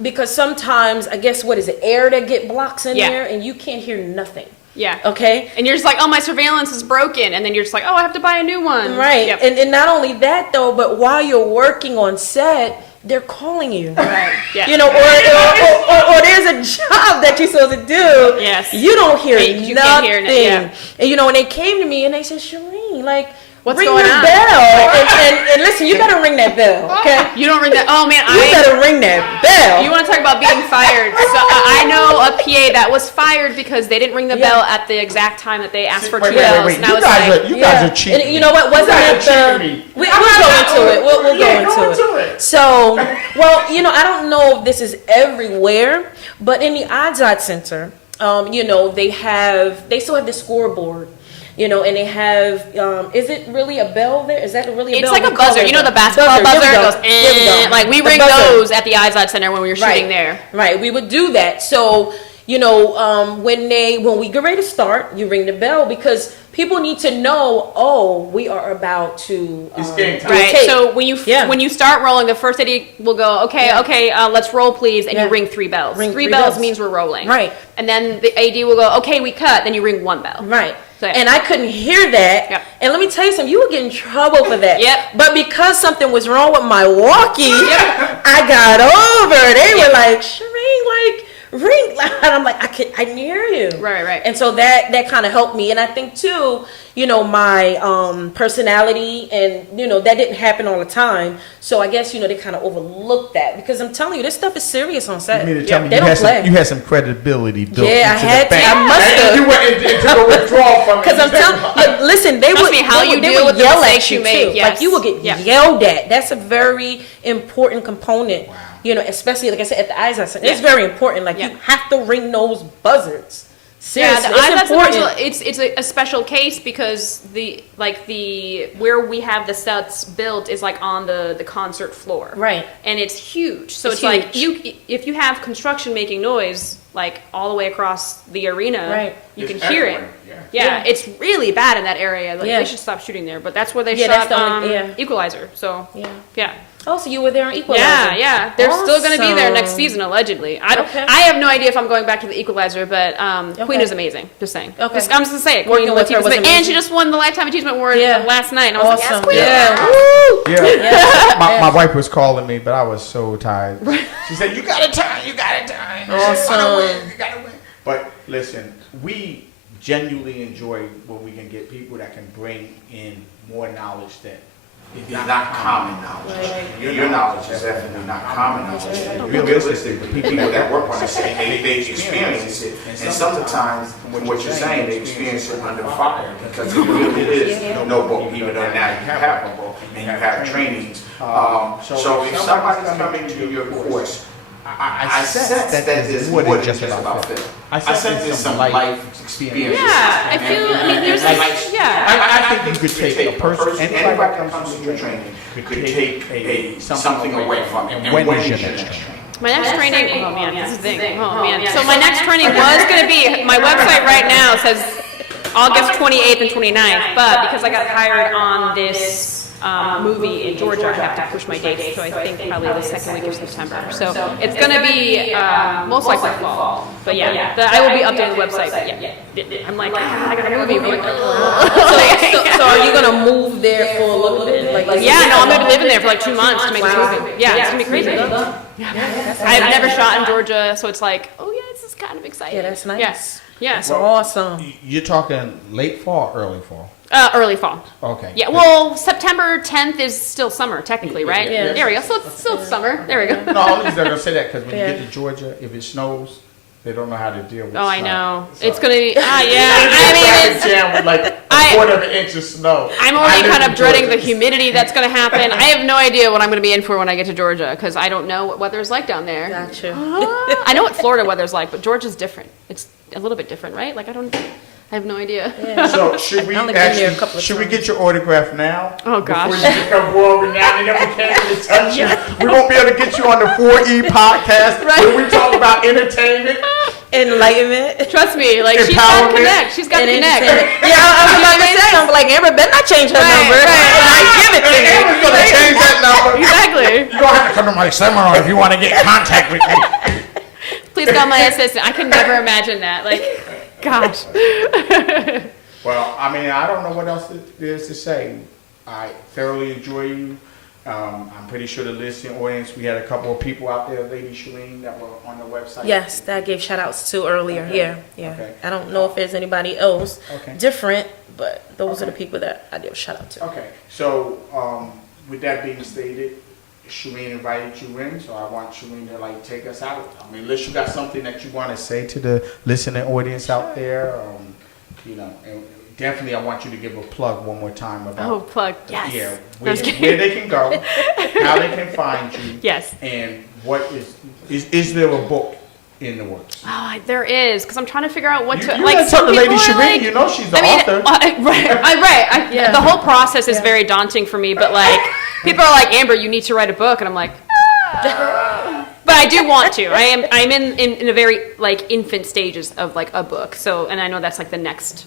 because sometimes, I guess, what is it, air that get blocks in Yeah. there and you can't hear nothing. Yeah. Okay? And you're just like, oh, my surveillance is broken. And then you're just like, oh, I have to buy a new one. Right. Yep. And not only that, though, but while you're working on set, they're calling you. Right. Yeah. Or there's a job that you're supposed to do. Yes. You don't hear You nothing. can't hear it, yeah. And and they came to me and they said, Shireen, like, What's ring going your on? bell. And listen, you better ring that bell, okay? You don't ring that. Oh, man. You better ring that bell. You want to talk about being fired? So I know a PA that was fired because they didn't ring the Yeah. bell at the exact time that they asked for Wait, two wait, wait, bells. wait. And I You was guys like, are, you guys are cheating. And you know what? Wasn't You it guys are the? cheating me. We'll go into it. We'll Yeah, go into it. it. So, well, I don't know if this is everywhere, but in the Odzod Center, they still have the scoreboard. And they have, is it really a bell there? Is that really a it's bell? like We a call buzzer. it You know a the basketball buzzer? There we It go. goes, There we go. Like we The ring buzzer. those at the Izod Center when we were shooting there. Right, we would do that. So, when we get ready to start, you ring the bell because people need to know, we are about to It's game time. Right. take. So Yeah. when you start rolling, the first AD will go, okay, let's roll, please, and Yeah. you ring 3 bells. Ring three three bells bells. means we're rolling. Right. And then the AD will go, okay, we cut. Then you ring 1 bell. Right. So, yeah. And I couldn't hear that. Yep. And let me tell you something, you would get in trouble for that. Yep. But because something was wrong with my walkie, I got over. They were like, Shireen, like, ring. And I'm like, I can hear you. Right. And so that kind of helped me. And I think too, you know, my personality and, you know, that didn't happen all the time. So I guess, you know, they kind of overlooked that because I'm telling you, this stuff is serious on set. You mean to tell me They you don't had play. you had some credibility built Yeah, I into had the to. bank. I must have. And you went into the withdrawal from it. Because I'm telling, look, listen, they Trust would, me, how you they deal would with the yell mistakes at you you make, too. yes. Like you will get Yeah. yelled at. That's a very important component. You know, especially like I said at the eyes lesson, it's very important. Like you have to ring those buzzards. Seriously, the it's important. it's a special case because the where we have the sets built is like on the concert floor, Right. And it's huge. So It's it's like huge. if you have construction making noise like all the way across the arena, Right. you It's can hear it. everywhere, Yeah, it's really bad in that area. Like Yeah. they should stop shooting there, but that's where they Yeah, that's shot the only- Equalizer. So Yeah. Oh, so you were there on Equalizer? yeah. They're still going to be there next Awesome. season, allegedly. Okay. I have no idea if I'm going back to the Equalizer, but Queen Okay. is amazing. Just saying. Okay. I'm just going to say it. Working Queen with her Latifah's was amazing. And she amazing. just won the Lifetime Achievement Award Yeah. last night. And I was like, yes, Awesome. Queen. Yeah. Woo! Yeah. My wife was calling me, but I was so tired. She said, "You got to turn. You got to turn. You gotta win. You got to win." But listen, we genuinely enjoy when we can get people that can bring in more knowledge that It's not common knowledge. Your knowledge is definitely not common knowledge. Realistically, the people that work on the set, they experience it. And sometimes, what you're saying, they experience it under fire. Because it really is no book, even though now you have a book and you have trainings. So if somebody's coming to your course, I sense that there's more than just about film. I sense there's some life experience. Yeah, I feel there's I think you could take a person, anybody that comes to your training could take something away from it. And when is your next training? My next training, oh man, this is the thing. Oh man. So my next training was going to be, my website right now says August 28th and 29th, but because I got hired on this movie in Georgia, I have to push my dates, so I think probably the second week of September. So it's going to be most likely fall. But yeah, I will be updating the website. But yeah, I'm like, I got a movie. But like, So are you gonna move there for a little bit? Like yeah, no, I'm going to be living there for like 2 months to make this movie. Yeah, it's going to be crazy. I've never shot in Georgia, so it's like, oh yeah, this is kind of exciting. Yeah, that's nice. Yes. Yeah. That's awesome. You're talking late fall, or early fall? Early fall. Okay. Yeah, well, September 10th is still summer, technically, right? Yeah. There we go. So it's still summer. There we go. No, only they're gonna say that because when you get to Georgia, if it snows, they don't know how to deal with. Oh, I snow. know. So- It's going to be, yeah. I mean, it's, jam with like I- a quarter of an inch of snow. I'm I already live kind in of dreading Georgia. the humidity that's going to happen. I have no idea what I'm going to be in for when I get to Georgia because I don't know what weather's like down there. Gotcha. I know what Florida weather's like, but Georgia's different. It's a little bit different, right? Like, I have no idea. So should we I only been there a actually couple of should we times. get your autograph now? Oh, gosh. Before you become world renowned and then we can't really touch you. We won't be able to get you on the 4E podcast where we talk about entertainment. Enlightenment. Trust me, like, she's got Empowerment. connect. She's got And connect. entertainment. Yeah, I was about to say, I'm like, Amber better not change her number. And I give it to you. Amber's gonna change that number. Exactly. You don't have to come to my seminar if you want to get in contact with me. Please call my assistant. I can never imagine that. Like, gosh. Well, I mean, I don't know what else there is to say. I thoroughly enjoy you. I'm pretty sure the listening audience, we had a couple of people out there, Lady Shireen, that were on the website. Yes, that I gave shout outs to earlier. Okay. Yeah. Okay. I don't know if there's anybody else Okay. different, but those are Okay. the people that I give shout out to. Okay, so with that being stated, Shireen invited you in, so I want Shireen to like take us out. I mean, unless you got something that you want to say to the listening audience out there, you know, and definitely I want you to give a plug one more time about. Oh, plug. Yes. Yeah, No, I'm just where they can go, how they can find you. Yes. And what is there a book in the works? Oh, there is, because I'm trying to figure out what to, You like, gotta tell some the Lady people are Shireen, like, you know she's the I mean, author. right. Yeah. The whole process is very daunting for me, but like, people are like, Amber, you need to write a book, and I'm like, but I do want to. I'm in a very like infant stages of like a book, so, and I know that's like the next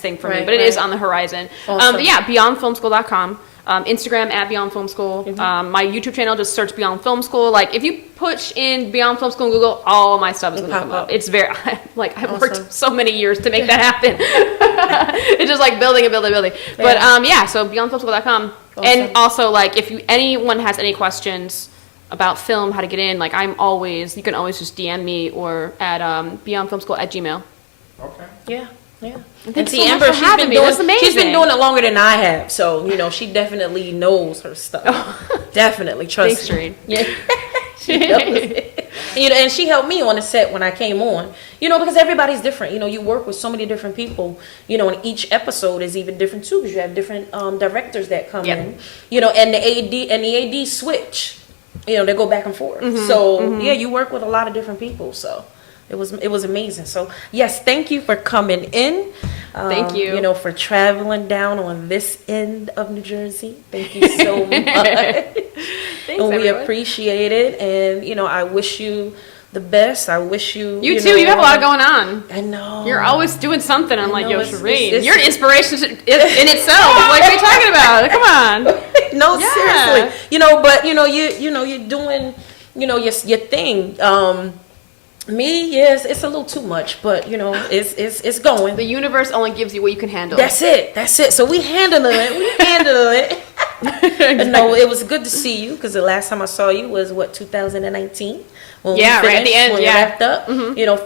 thing for me, Right, but it is right. on the horizon. Awesome. But yeah, beyondfilmschool.com. Instagram at Beyond Film School. My YouTube channel, just search Beyond Film School. Like, if you push in Beyond Film School in Google, all my stuff is going to come up. It's very, like, I've worked so many years to make that happen. It's just like building. Yeah. But so beyondfilmschool.com. Awesome. And also, like, if anyone has any questions about film, how to get in, like, you can always just DM me or at beyondfilmschool@gmail.com. Okay. Yeah. And thanks see, so much Amber, for having me. That's amazing. she's been doing it longer than I have, so she definitely knows her stuff. Definitely, trust Thanks, me. Reed. Yeah, she knows it. And she helped me on the set when I came on. Because everybody's different. You work with so many different people. And each episode is even different too, because you have different directors that come in. And the AD switch. They go back and forth. So yeah, you work with a lot of different people. So. It was amazing. So yes, thank you for coming in. Thank you. For traveling down on this end of New Jersey. Thank you so much. Thanks, and we everyone. appreciate it. And I wish you the best. I wish you. You too. You have a lot going on. I know. You're always doing something. I'm like, know, yo, it's- Shireen, it's- you're an inspiration in itself. Like, what are you talking about? Come on. No, Yeah. seriously. But you're doing your thing. Me, yes, it's a little too much, but it's going. The universe only gives you what you can handle. That's it. So we handling it. And no, it was good to see you, because the last time I saw you was 2019. When Yeah, we right at the finished, end, when we yeah. wrapped up.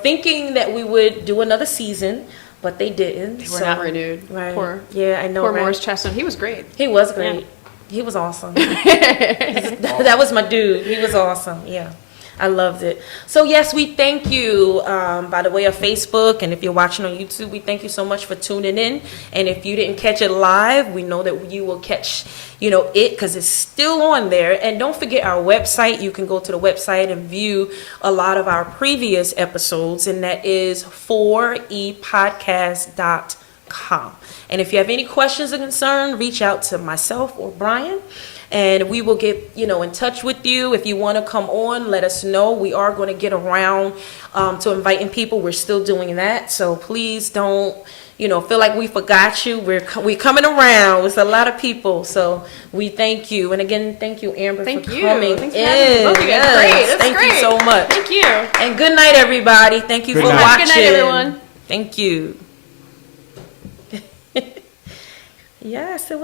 Thinking that we would do another season, but they didn't. They were not renewed. Right. Poor I know. Poor right? Morris Chestnut. He was great. He was great. Yeah. He was awesome. That was my dude. He was awesome. Yeah. I loved it. So yes, we thank you by the way of Facebook, and if you're watching on YouTube, we thank you so much for tuning in. And if you didn't catch it live, we know that you will catch it, because it's still on there. And don't forget our website. You can go to the website and view a lot of our previous episodes, and that is 4epodcast.com. And if you have any questions or concern, reach out to myself or Brian, and we will get in touch with you. If you want to come on, let us know. We are going to get around to inviting people. We're still doing that, so please don't feel like we forgot you. We're coming around. It's a lot of people, so we thank you. And again, thank you, Amber, Thank for you. coming Thanks for in. having me. Both of you guys. Great. That's Thank great. you so much. Thank you. And good night, everybody. Thank you Good for night. watching. Good night, everyone. Thank you. Yes, it was.